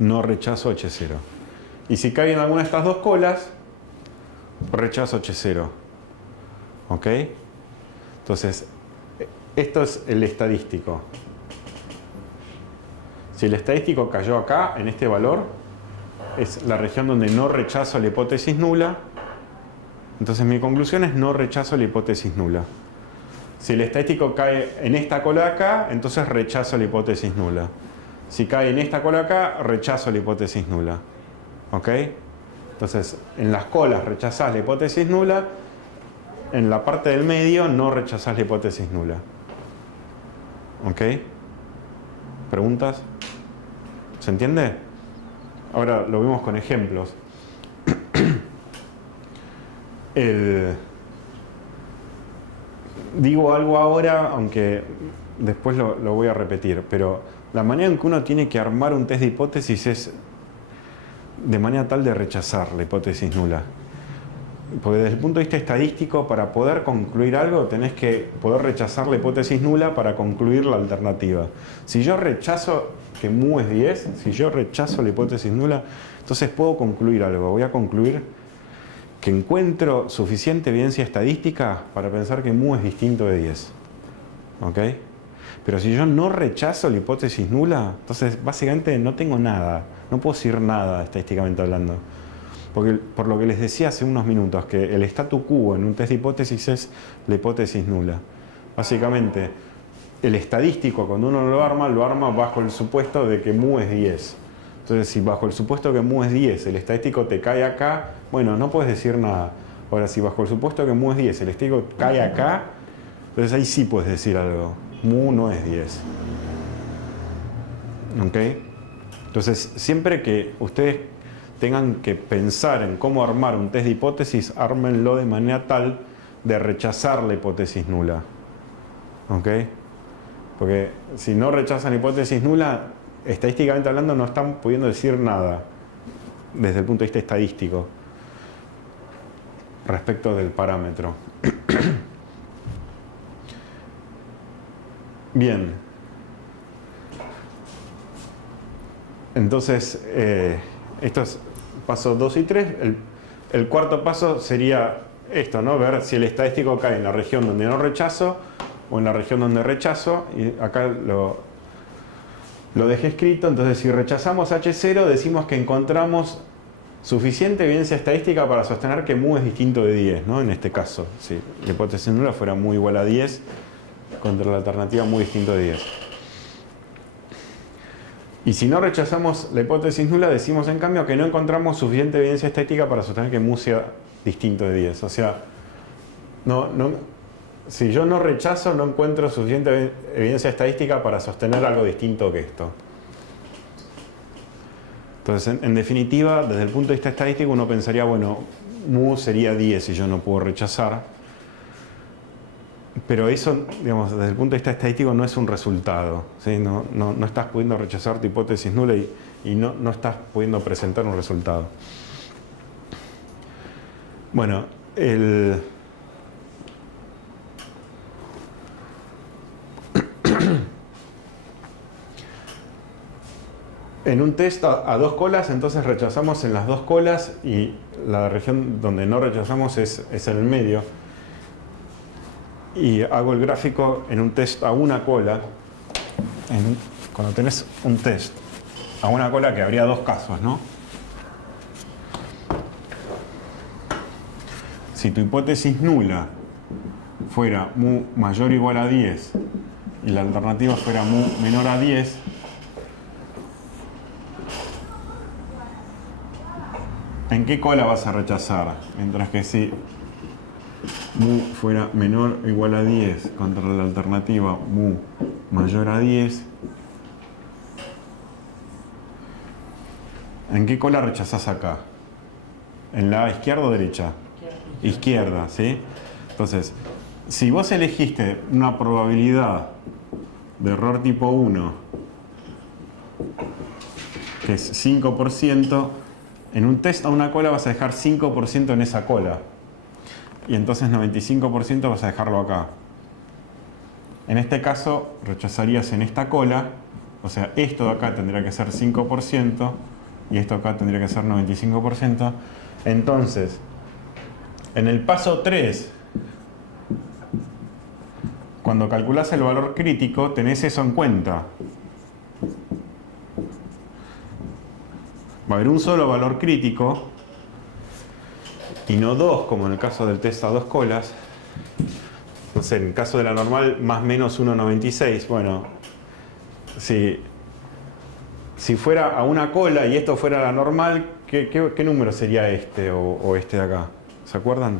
No rechazo H0. Y si cae en alguna de estas dos colas, rechazo H0. ¿Ok? Entonces, esto es el estadístico. Si el estadístico cayó acá, en este valor, es la región donde no rechazo la hipótesis nula. Entonces mi conclusión es no rechazo la hipótesis nula. Si el estadístico cae en esta cola acá, entonces rechazo la hipótesis nula. Si cae en esta cola acá, rechazo la hipótesis nula. ¿Ok? Entonces, en las colas rechazás la hipótesis nula, en la parte del medio no rechazás la hipótesis nula. ¿Ok? ¿Preguntas? ¿Se entiende? Ahora lo vimos con ejemplos. Digo algo ahora, aunque después lo voy a repetir, pero la manera en que uno tiene que armar un test de hipótesis es de manera tal de rechazar la hipótesis nula. Porque desde el punto de vista estadístico, para poder concluir algo, tenés que poder rechazar la hipótesis nula para concluir la alternativa. Si yo rechazo que mu es 10, si yo rechazo la hipótesis nula, entonces puedo concluir algo. Voy a concluir que encuentro suficiente evidencia estadística para pensar que mu es distinto de 10. ¿Ok? Pero si yo no rechazo la hipótesis nula, entonces básicamente no tengo nada. No puedo decir nada estadísticamente hablando. Porque por lo que les decía hace unos minutos, que el statu quo en un test de hipótesis es la hipótesis nula. Básicamente, el estadístico cuando uno lo arma bajo el supuesto de que mu es 10. Entonces, si bajo el supuesto que mu es 10, el estadístico te cae acá, bueno, no puedes decir nada. Ahora, si bajo el supuesto que mu es 10, el estadístico cae acá, entonces ahí sí puedes decir algo. Mu no es 10. ¿Ok? Entonces, siempre que ustedes tengan que pensar en cómo armar un test de hipótesis, ármenlo de manera tal de rechazar la hipótesis nula. ¿Ok? Porque si no rechazan la hipótesis nula, estadísticamente hablando no están pudiendo decir nada desde el punto de vista estadístico respecto del parámetro. Bien. Entonces, estos pasos 2 y 3. El cuarto paso sería esto, ¿no? Ver si el estadístico cae en la región donde no rechazo o en la región donde rechazo. Y acá lo dejé escrito. Entonces, si rechazamos H0, decimos que encontramos suficiente evidencia estadística para sostener que mu es distinto de 10, ¿no? En este caso, si la hipótesis nula fuera mu igual a 10 contra la alternativa mu distinto de 10. Y si no rechazamos la hipótesis nula, decimos en cambio que no encontramos suficiente evidencia estadística para sostener que mu sea distinto de 10. O sea, si yo no rechazo, no encuentro suficiente evidencia estadística para sostener algo distinto que esto. Entonces, en definitiva, desde el punto de vista estadístico, uno pensaría, bueno, mu sería 10 si yo no puedo rechazar. Pero eso, digamos, desde el punto de vista estadístico no es un resultado, ¿sí? No estás pudiendo rechazar tu hipótesis nula y no estás pudiendo presentar un resultado. Bueno, en un test a dos colas, entonces rechazamos en las dos colas y la región donde no rechazamos es en el medio. Y hago el gráfico en un test a una cola. Cuando tenés un test a una cola, que habría dos casos, ¿no? Si tu hipótesis nula fuera mu mayor o igual a 10 y la alternativa fuera mu menor a 10, ¿en qué cola vas a rechazar? Mientras que si mu fuera menor o igual a 10 contra la alternativa mu mayor a 10, ¿en qué cola rechazás acá? ¿En la izquierda o derecha? Izquierda, ¿sí? Entonces, si vos elegiste una probabilidad de error tipo 1 que es 5%. En un test a una cola vas a dejar 5% en esa cola. Y entonces 95% vas a dejarlo acá. En este caso rechazarías en esta cola, o sea, esto de acá tendría que ser 5% y esto acá tendría que ser 95%. Entonces, en el paso 3, cuando calculás el valor crítico, tenés eso en cuenta. Va a haber un solo valor crítico y no dos, como en el caso del test a dos colas. No sé, en el caso de la normal, más o menos 1,96. Bueno, si fuera a una cola y esto fuera la normal, ¿qué número sería este o este de acá? ¿Se acuerdan?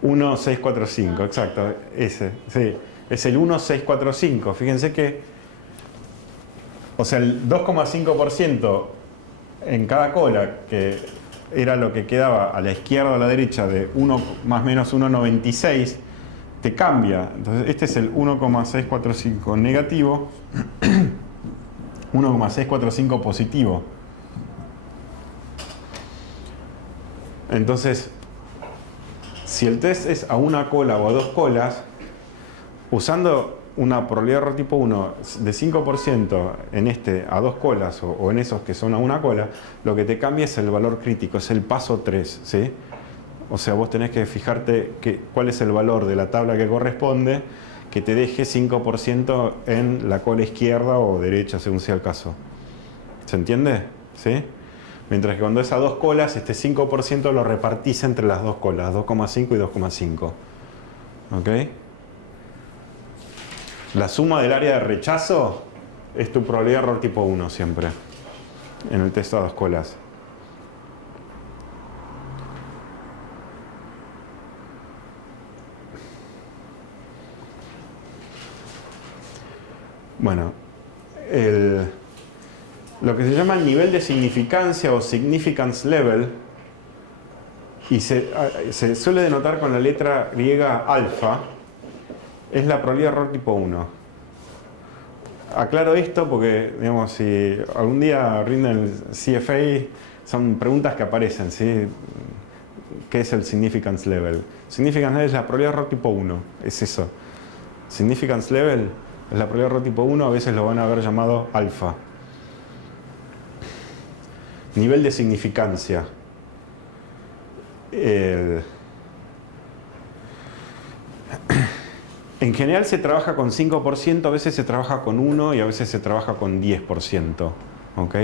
Uno, 1,645, exacto, ese, sí, es el 1,645. Fíjense que, o sea, el 2,5% en cada cola, que era lo que quedaba a la izquierda o a la derecha de 1 más o menos 1,96, te cambia. Entonces, este es el 1,645 negativo, 1,645 positivo. Entonces, si el test es a una cola o a dos colas, usando una probabilidad de error tipo 1 de 5% en este a dos colas o en esos que son a una cola, lo que te cambia es el valor crítico, es el paso 3, ¿sí? O sea, vos tenés que fijarte cuál es el valor de la tabla que corresponde que te deje 5% en la cola izquierda o derecha, según sea el caso. ¿Se entiende? ¿Sí? Mientras que cuando es a dos colas, este 5% lo repartís entre las dos colas, 2,5 y 2,5. ¿Ok? La suma del área de rechazo es tu probabilidad de error tipo 1 siempre, en el test a dos colas. Bueno, lo que se llama el nivel de significancia o significance level, y se suele denotar con la letra griega alfa, es la probabilidad de error tipo 1. Aclaro esto porque, digamos, si algún día rinden el CFA, son preguntas que aparecen, ¿sí? ¿Qué es el significance level? Significance level es la probabilidad de error tipo 1, es eso. Significance level es la probabilidad de error tipo 1, a veces lo van a haber llamado alfa. Nivel de significancia. En general se trabaja con 5%, a veces se trabaja con 1 y a veces se trabaja con 10%. ¿Ok?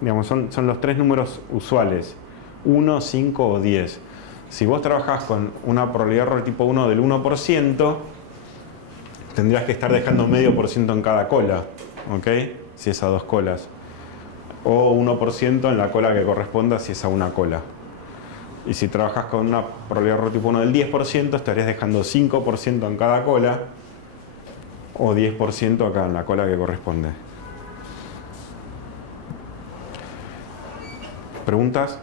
Digamos, son los tres números usuales: 1, 5 o 10. Si vos trabajás con una probabilidad de error tipo 1 del 1%, tendrías que estar dejando medio por ciento en cada cola. ¿Ok? Si es a dos colas. O 1% en la cola que corresponda si es a una cola. Y si trabajas con una probabilidad de error tipo 1 del 10%, estarías dejando 5% en cada cola o 10% acá en la cola que corresponde. ¿Preguntas?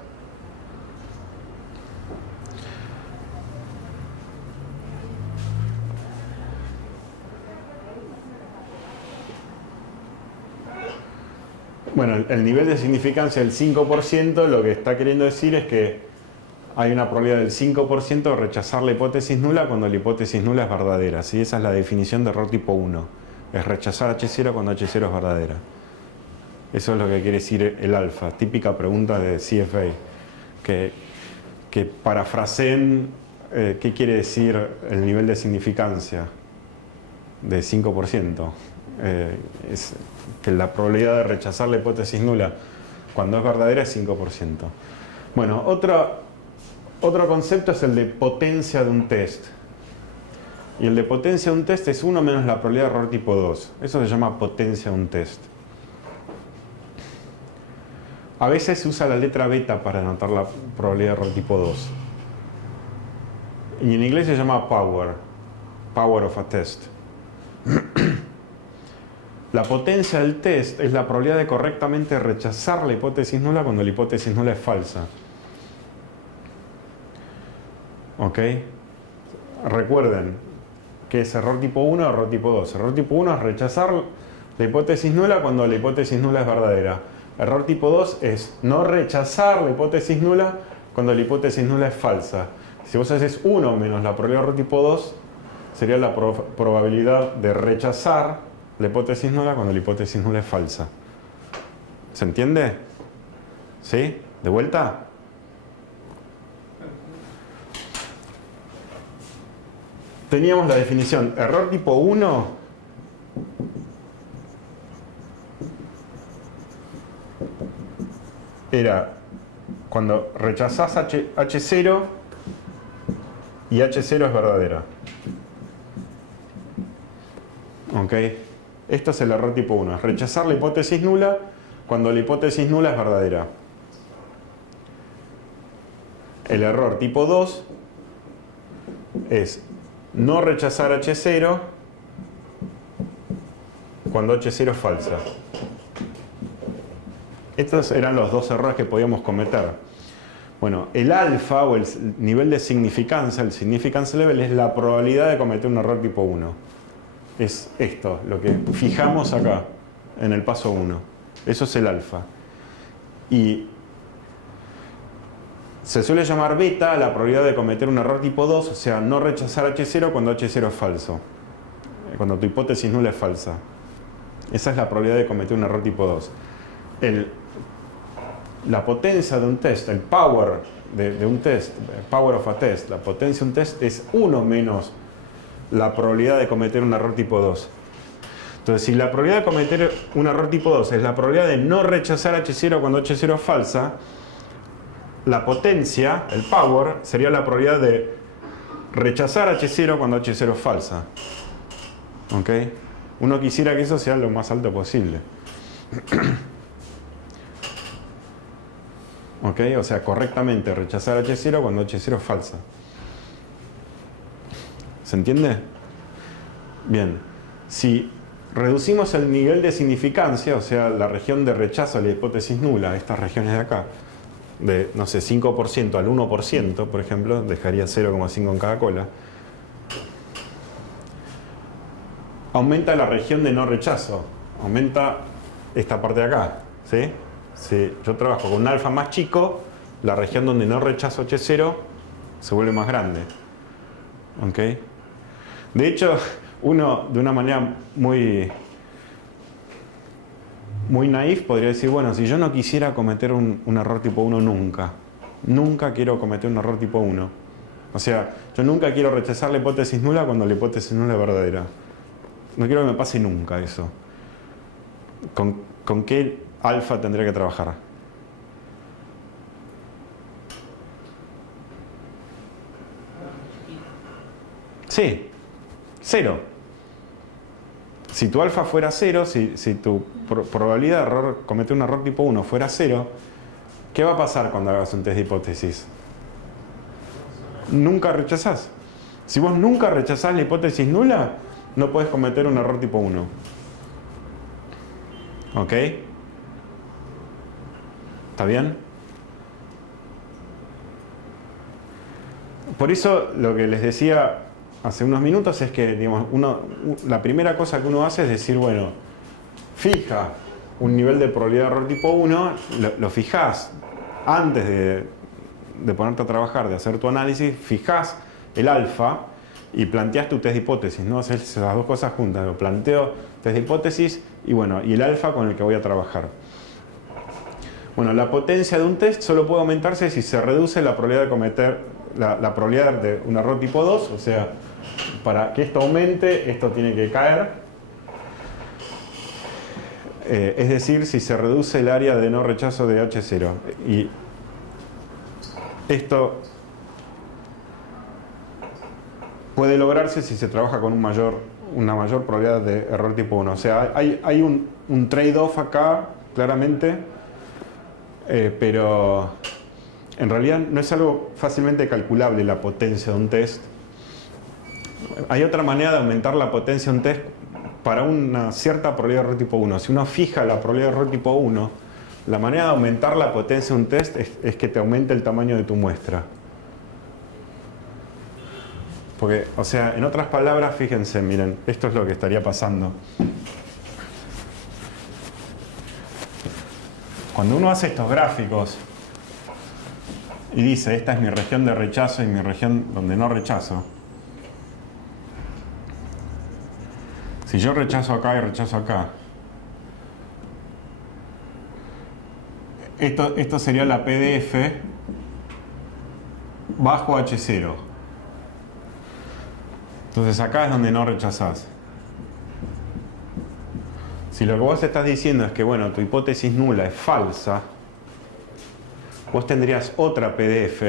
Bueno, el nivel de significancia del 5% lo que está queriendo decir es que hay una probabilidad del 5% de rechazar la hipótesis nula cuando la hipótesis nula es verdadera. ¿Sí? Esa es la definición de error tipo 1. Es rechazar H0 cuando H0 es verdadera. Eso es lo que quiere decir el alfa. Típica pregunta de CFA. Que parafraseen qué quiere decir el nivel de significancia de 5%. Es que la probabilidad de rechazar la hipótesis nula cuando es verdadera es 5%. Bueno, otro concepto es el de potencia de un test. Y el de potencia de un test es 1 menos la probabilidad de error tipo 2. Eso se llama potencia de un test. A veces se usa la letra beta para anotar la probabilidad de error tipo 2. Y en inglés se llama power. Power of a test. La potencia del test es la probabilidad de correctamente rechazar la hipótesis nula cuando la hipótesis nula es falsa. ¿Ok? recuerden que es error tipo 1 o error tipo 2. Error tipo 1 es rechazar la hipótesis nula cuando la hipótesis nula es verdadera. Error tipo 2 es no rechazar la hipótesis nula cuando la hipótesis nula es falsa. Si vos haces 1 menos la probabilidad de error tipo 2, sería la probabilidad de rechazar la hipótesis nula cuando la hipótesis nula es falsa. ¿Se entiende? ¿Sí? ¿De vuelta? Teníamos la definición. Error tipo 1 era cuando rechazás H0 y H0 es verdadera. ¿Ok? Esto es el error tipo 1. Es rechazar la hipótesis nula cuando la hipótesis nula es verdadera. El error tipo 2 es no rechazar H0 cuando H0 es falsa. Estos eran los dos errores que podíamos cometer. Bueno, el alfa o el nivel de significancia, el significance level, es la probabilidad de cometer un error tipo 1. Es esto, lo que fijamos acá, en el paso 1. Eso es el alfa. Y se suele llamar beta la probabilidad de cometer un error tipo 2, o sea, no rechazar H0 cuando H0 es falso. Cuando tu hipótesis nula es falsa. Esa es la probabilidad de cometer un error tipo 2. La potencia de un test, el power de un test, power of a test, la potencia de un test es 1 menos la probabilidad de cometer un error tipo 2. Entonces, si la probabilidad de cometer un error tipo 2 es la probabilidad de no rechazar H0 cuando H0 es falsa, la potencia, el power, sería la probabilidad de rechazar H0 cuando H0 es falsa. ¿Ok? Uno quisiera que eso sea lo más alto posible. ¿Ok? O sea, correctamente rechazar H0 cuando H0 es falsa. ¿Se entiende? Bien. Si reducimos el nivel de significancia, o sea, la región de rechazo a la hipótesis nula, estas regiones de acá, de, no sé, 5% al 1%, por ejemplo, dejaría 0,5 en cada cola, aumenta la región de no rechazo, aumenta esta parte de acá, ¿sí? Si yo trabajo con un alfa más chico, la región donde no rechazo H0 se vuelve más grande. ¿Ok? De hecho, uno de una manera muy naif podría decir, bueno, si yo no quisiera cometer un error tipo 1 nunca quiero cometer un error tipo 1. O sea, yo nunca quiero rechazar la hipótesis nula cuando la hipótesis nula es verdadera. No quiero que me pase nunca eso. ¿Con qué alfa tendría que trabajar? Sí, 0. Si tu alfa fuera 0, si tu probabilidad de cometer un error tipo 1 fuera 0, ¿qué va a pasar cuando hagas un test de hipótesis? Nunca rechazás. Si vos nunca rechazás la hipótesis nula, no podés cometer un error tipo 1. ¿Ok? ¿Está bien? Por eso lo que les decía hace unos minutos es que, digamos, la primera cosa que uno hace es decir, bueno, fija un nivel de probabilidad de error tipo 1, lo fijás antes de ponerte a trabajar, de hacer tu análisis, fijás el alfa y planteás tu test de hipótesis, ¿no? Haces las dos cosas juntas, lo planteo test de hipótesis y bueno, y el alfa con el que voy a trabajar. Bueno, la potencia de un test solo puede aumentarse si se reduce la probabilidad de cometer la probabilidad de un error tipo 2, o sea, para que esto aumente, esto tiene que caer. Es decir, si se reduce el área de no rechazo de H0. Y esto puede lograrse si se trabaja con una mayor probabilidad de error tipo 1. O sea, hay un trade-off acá, claramente, pero en realidad no es algo fácilmente calculable la potencia de un test. Hay otra manera de aumentar la potencia de un test para una cierta probabilidad de error tipo 1. Si uno fija la probabilidad de error tipo 1, la manera de aumentar la potencia de un test es que te aumente el tamaño de tu muestra. Porque, o sea, en otras palabras, fíjense, miren, esto es lo que estaría pasando. Cuando uno hace estos gráficos y dice, esta es mi región de rechazo y mi región donde no rechazo. Si yo rechazo acá y rechazo acá, esto sería la PDF bajo H0. Entonces acá es donde no rechazás. Si lo que vos estás diciendo es que, bueno, tu hipótesis nula es falsa, vos tendrías otra PDF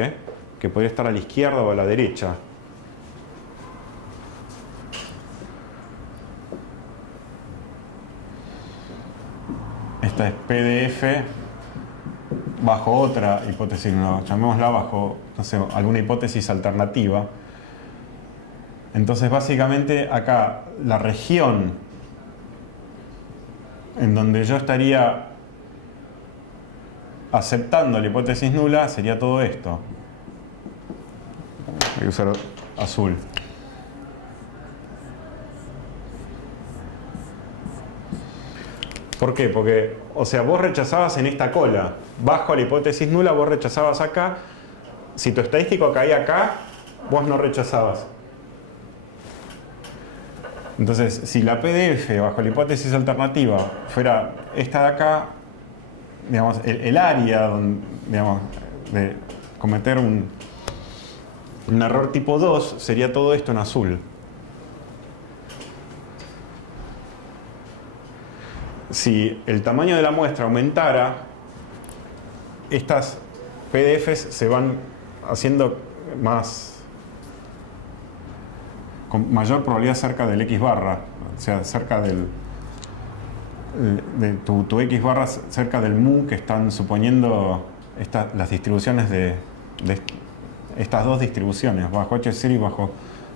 que podría estar a la izquierda o a la derecha. Esta es PDF bajo otra hipótesis, no, llamémosla bajo, no sé, alguna hipótesis alternativa. Entonces, básicamente, acá la región en donde yo estaría aceptando la hipótesis nula sería todo esto. Voy a usar azul. ¿Por qué? Porque, o sea, vos rechazabas en esta cola. Bajo la hipótesis nula, vos rechazabas acá. Si tu estadístico caía acá, vos no rechazabas. Entonces, si la PDF bajo la hipótesis alternativa fuera esta de acá, digamos, el área donde, digamos, de cometer un error tipo 2 sería todo esto en azul. Si el tamaño de la muestra aumentara, estas PDFs se van haciendo con mayor probabilidad cerca del X barra, o sea, cerca de tu X barra, cerca del mu que están suponiendo las distribuciones de estas dos distribuciones, bajo H0 y bajo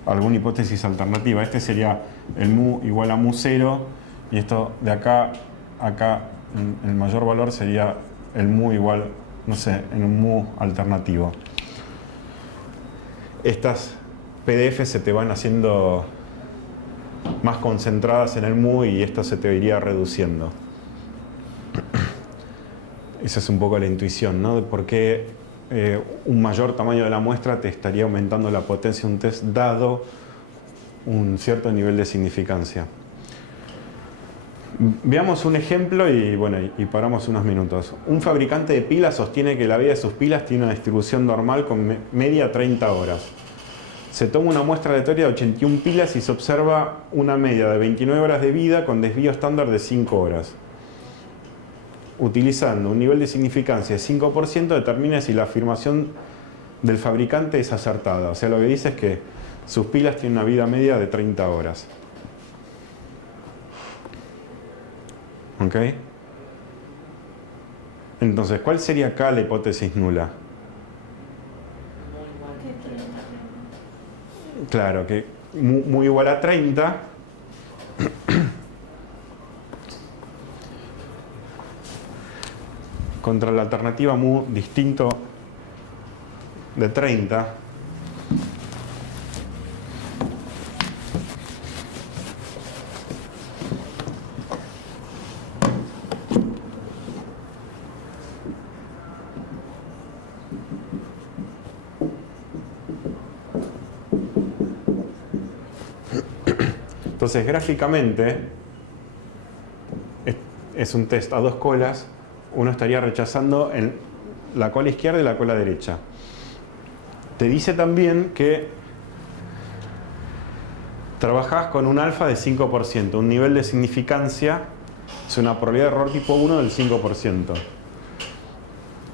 alguna hipótesis alternativa. Este sería el mu igual a mu 0, y esto de acá, el mayor valor sería el mu igual, no sé, en un mu alternativo. Estas PDF se te van haciendo más concentradas en el mu y esto se te iría reduciendo. Esa es un poco la intuición, ¿no? De por qué un mayor tamaño de la muestra te estaría aumentando la potencia de un test dado un cierto nivel de significancia. Veamos un ejemplo y, bueno, y paramos unos minutos. Un fabricante de pilas sostiene que la vida de sus pilas tiene una distribución normal con media 30 horas. Se toma una muestra aleatoria de 81 pilas y se observa una media de 29 horas de vida con desvío estándar de 5 horas. Utilizando un nivel de significancia de 5%, determina si la afirmación del fabricante es acertada. O sea, lo que dice es que sus pilas tienen una vida media de 30 horas. ¿Ok? Entonces, ¿cuál sería acá la hipótesis nula? Claro, que mu igual a 30. Contra la alternativa mu distinto de 30. Entonces, gráficamente, es un test a dos colas. Uno estaría rechazando en la cola izquierda y la cola derecha. Te dice también que trabajás con un alfa de 5%. Un nivel de significancia es una probabilidad de error tipo 1 del 5%.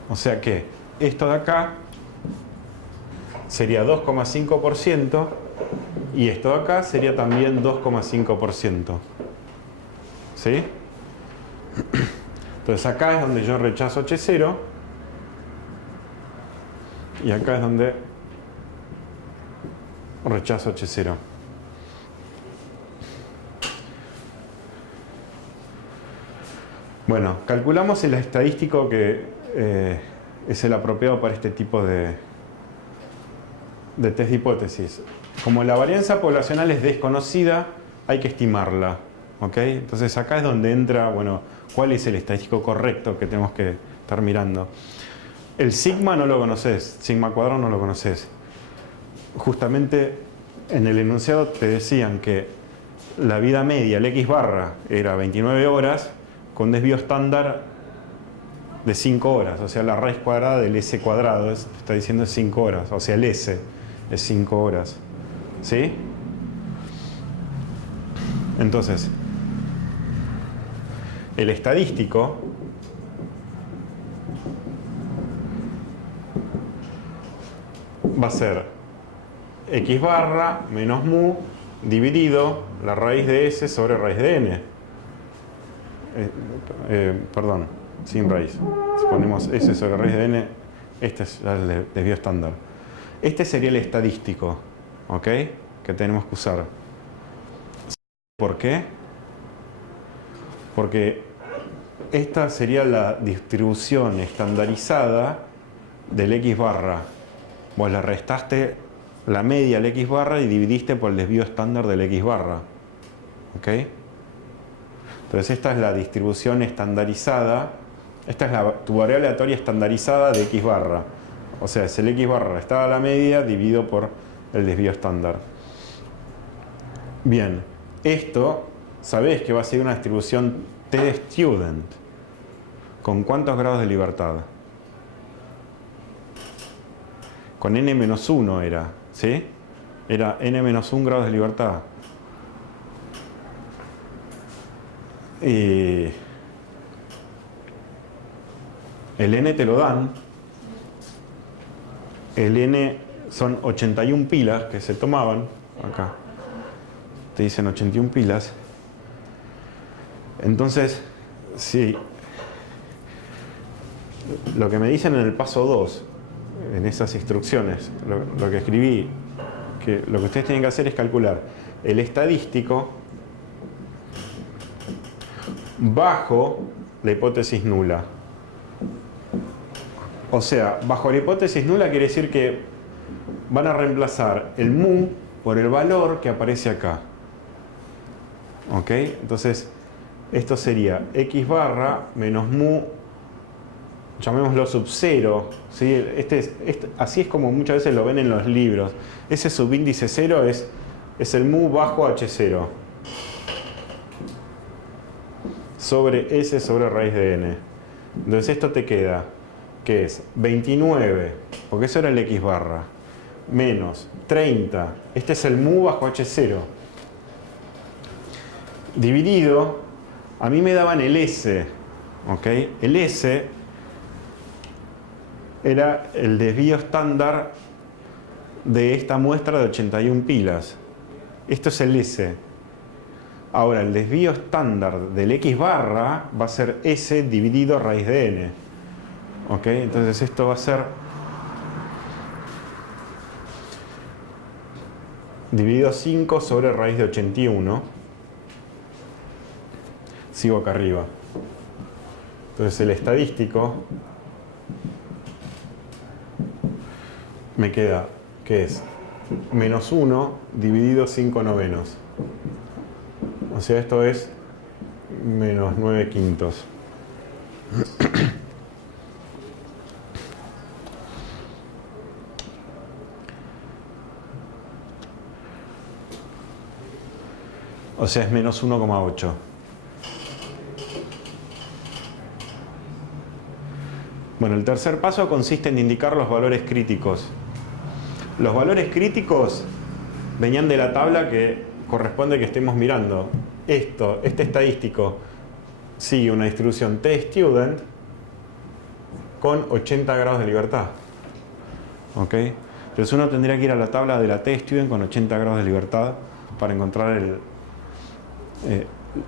O sea que esto de acá sería 2,5%. Y esto de acá sería también 2,5%. ¿Sí? Entonces acá es donde yo rechazo H0. Y acá es donde rechazo H0. Bueno, calculamos el estadístico que es el apropiado para este tipo de de test de hipótesis. Como la varianza poblacional es desconocida, hay que estimarla. ¿Ok? Entonces acá es donde entra, bueno, cuál es el estadístico correcto que tenemos que estar mirando. El sigma no lo conoces, sigma cuadrado no lo conoces. Justamente en el enunciado te decían que la vida media, el X barra, era 29 horas con desvío estándar de 5 horas. O sea, la raíz cuadrada del S cuadrado está diciendo 5 horas. O sea, el S es 5 horas. ¿Sí? Entonces, el estadístico va a ser X barra menos mu dividido la raíz de S sobre raíz de N. Perdón, sin raíz. Si ponemos S sobre raíz de N, este es el desvío estándar. Este sería el estadístico, ¿ok? Que tenemos que usar. ¿Por qué? Porque esta sería la distribución estandarizada del X barra. Vos le restaste la media al X barra y dividiste por el desvío estándar del X barra. ¿Ok? Entonces esta es la distribución estandarizada. Esta es tu variable aleatoria estandarizada de X barra. O sea, es el X barra restado a la media dividido por el desvío estándar. Bien, esto, sabés que va a ser una distribución t-student. ¿Con cuántos grados de libertad? Con n-1 era, ¿sí? Era n-1 grados de libertad. Y el n te lo dan. El n son 81 pilas que se tomaban. Acá te dicen 81 pilas. Entonces, sí, lo que me dicen en el paso 2, en esas instrucciones, lo que escribí, que lo que ustedes tienen que hacer es calcular el estadístico bajo la hipótesis nula. O sea, bajo la hipótesis nula quiere decir que van a reemplazar el mu por el valor que aparece acá. ¿Ok? Entonces, esto sería x barra menos mu, llamémoslo sub 0. ¿Sí? Así es como muchas veces lo ven en los libros. Ese subíndice 0 es el mu bajo h0 sobre s sobre raíz de n. Entonces esto te queda, que es 29, porque eso era el x barra, menos 30, este es el mu bajo h0, dividido, a mí me daban el s, ¿ok? El s era el desvío estándar de esta muestra de 81 pilas. Esto es el s. Ahora, el desvío estándar del x barra va a ser s dividido raíz de n. ¿Ok? Entonces esto va a ser dividido 5 sobre raíz de 81. Sigo acá arriba. Entonces el estadístico me queda, que es menos 1 dividido 5 novenos. O sea, esto es menos 9 quintos. O sea, es menos 1,8. Bueno, el tercer paso consiste en indicar los valores críticos. Los valores críticos venían de la tabla que corresponde que estemos mirando. Este estadístico sigue una distribución t-student con 80 grados de libertad. ¿Ok? Entonces uno tendría que ir a la tabla de la t-student con 80 grados de libertad para encontrar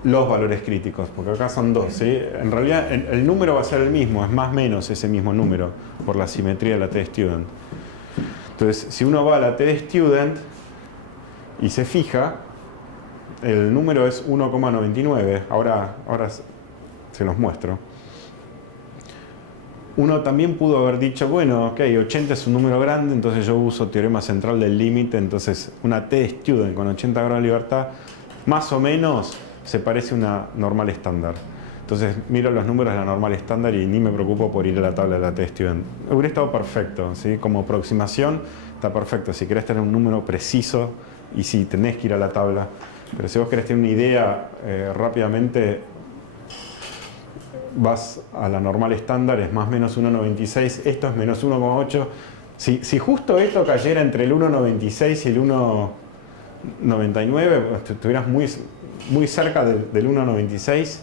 los valores críticos, porque acá son dos, ¿sí? En realidad el número va a ser el mismo, es más o menos ese mismo número por la simetría de la t-student. Entonces, si uno va a la t-student y se fija, el número es 1,99. Ahora se los muestro. uno también pudo haber dicho, bueno, ok, 80 es un número grande, entonces yo uso teorema central del límite, entonces una t-student con 80 grados de libertad, más o menos se parece a una normal estándar. Entonces miro los números de la normal estándar y ni me preocupo por ir a la tabla de la t-student. Hubiera estado perfecto, ¿sí? Como aproximación está perfecto. Si querés tener un número preciso y si tenés que ir a la tabla. Pero si vos querés tener una idea rápidamente, vas a la normal estándar, es más o menos 1,96. Esto es menos 1,8. Si justo esto cayera entre el 1,96 y el 1,99, estuvieras muy cerca del 1,96.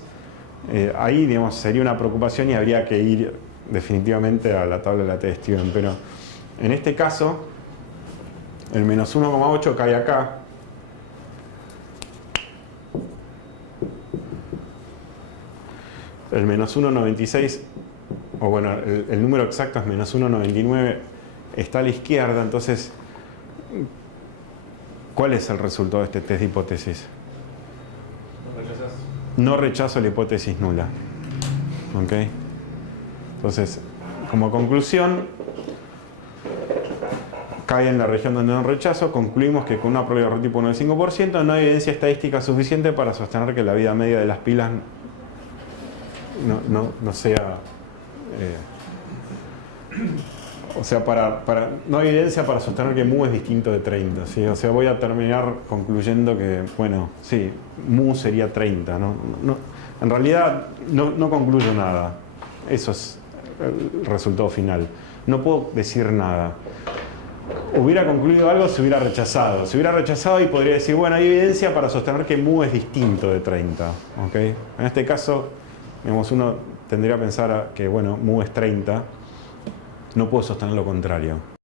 Ahí, digamos, sería una preocupación y habría que ir definitivamente a la tabla de la t-student. Pero en este caso, el menos 1,8 cae acá. El menos 1,96, o bueno, el número exacto es menos 1,99, está a la izquierda. Entonces, ¿cuál es el resultado de este test de hipótesis? No rechazo la hipótesis nula. ¿Ok? Entonces, como conclusión, cae en la región donde no rechazo. Concluimos que con una probabilidad de error tipo 95% no hay evidencia estadística suficiente para sostener que la vida media de las pilas no sea... o sea, no hay evidencia para sostener que mu es distinto de 30. ¿Sí? O sea, voy a terminar concluyendo que, bueno, sí, mu sería 30. En realidad no concluyo nada. Eso es el resultado final. No puedo decir nada. Hubiera concluido algo, se hubiera rechazado. Se hubiera rechazado y podría decir, bueno, hay evidencia para sostener que mu es distinto de 30. ¿Okay? En este caso, digamos, uno tendría que pensar que, bueno, mu es 30. No puedo sostener lo contrario.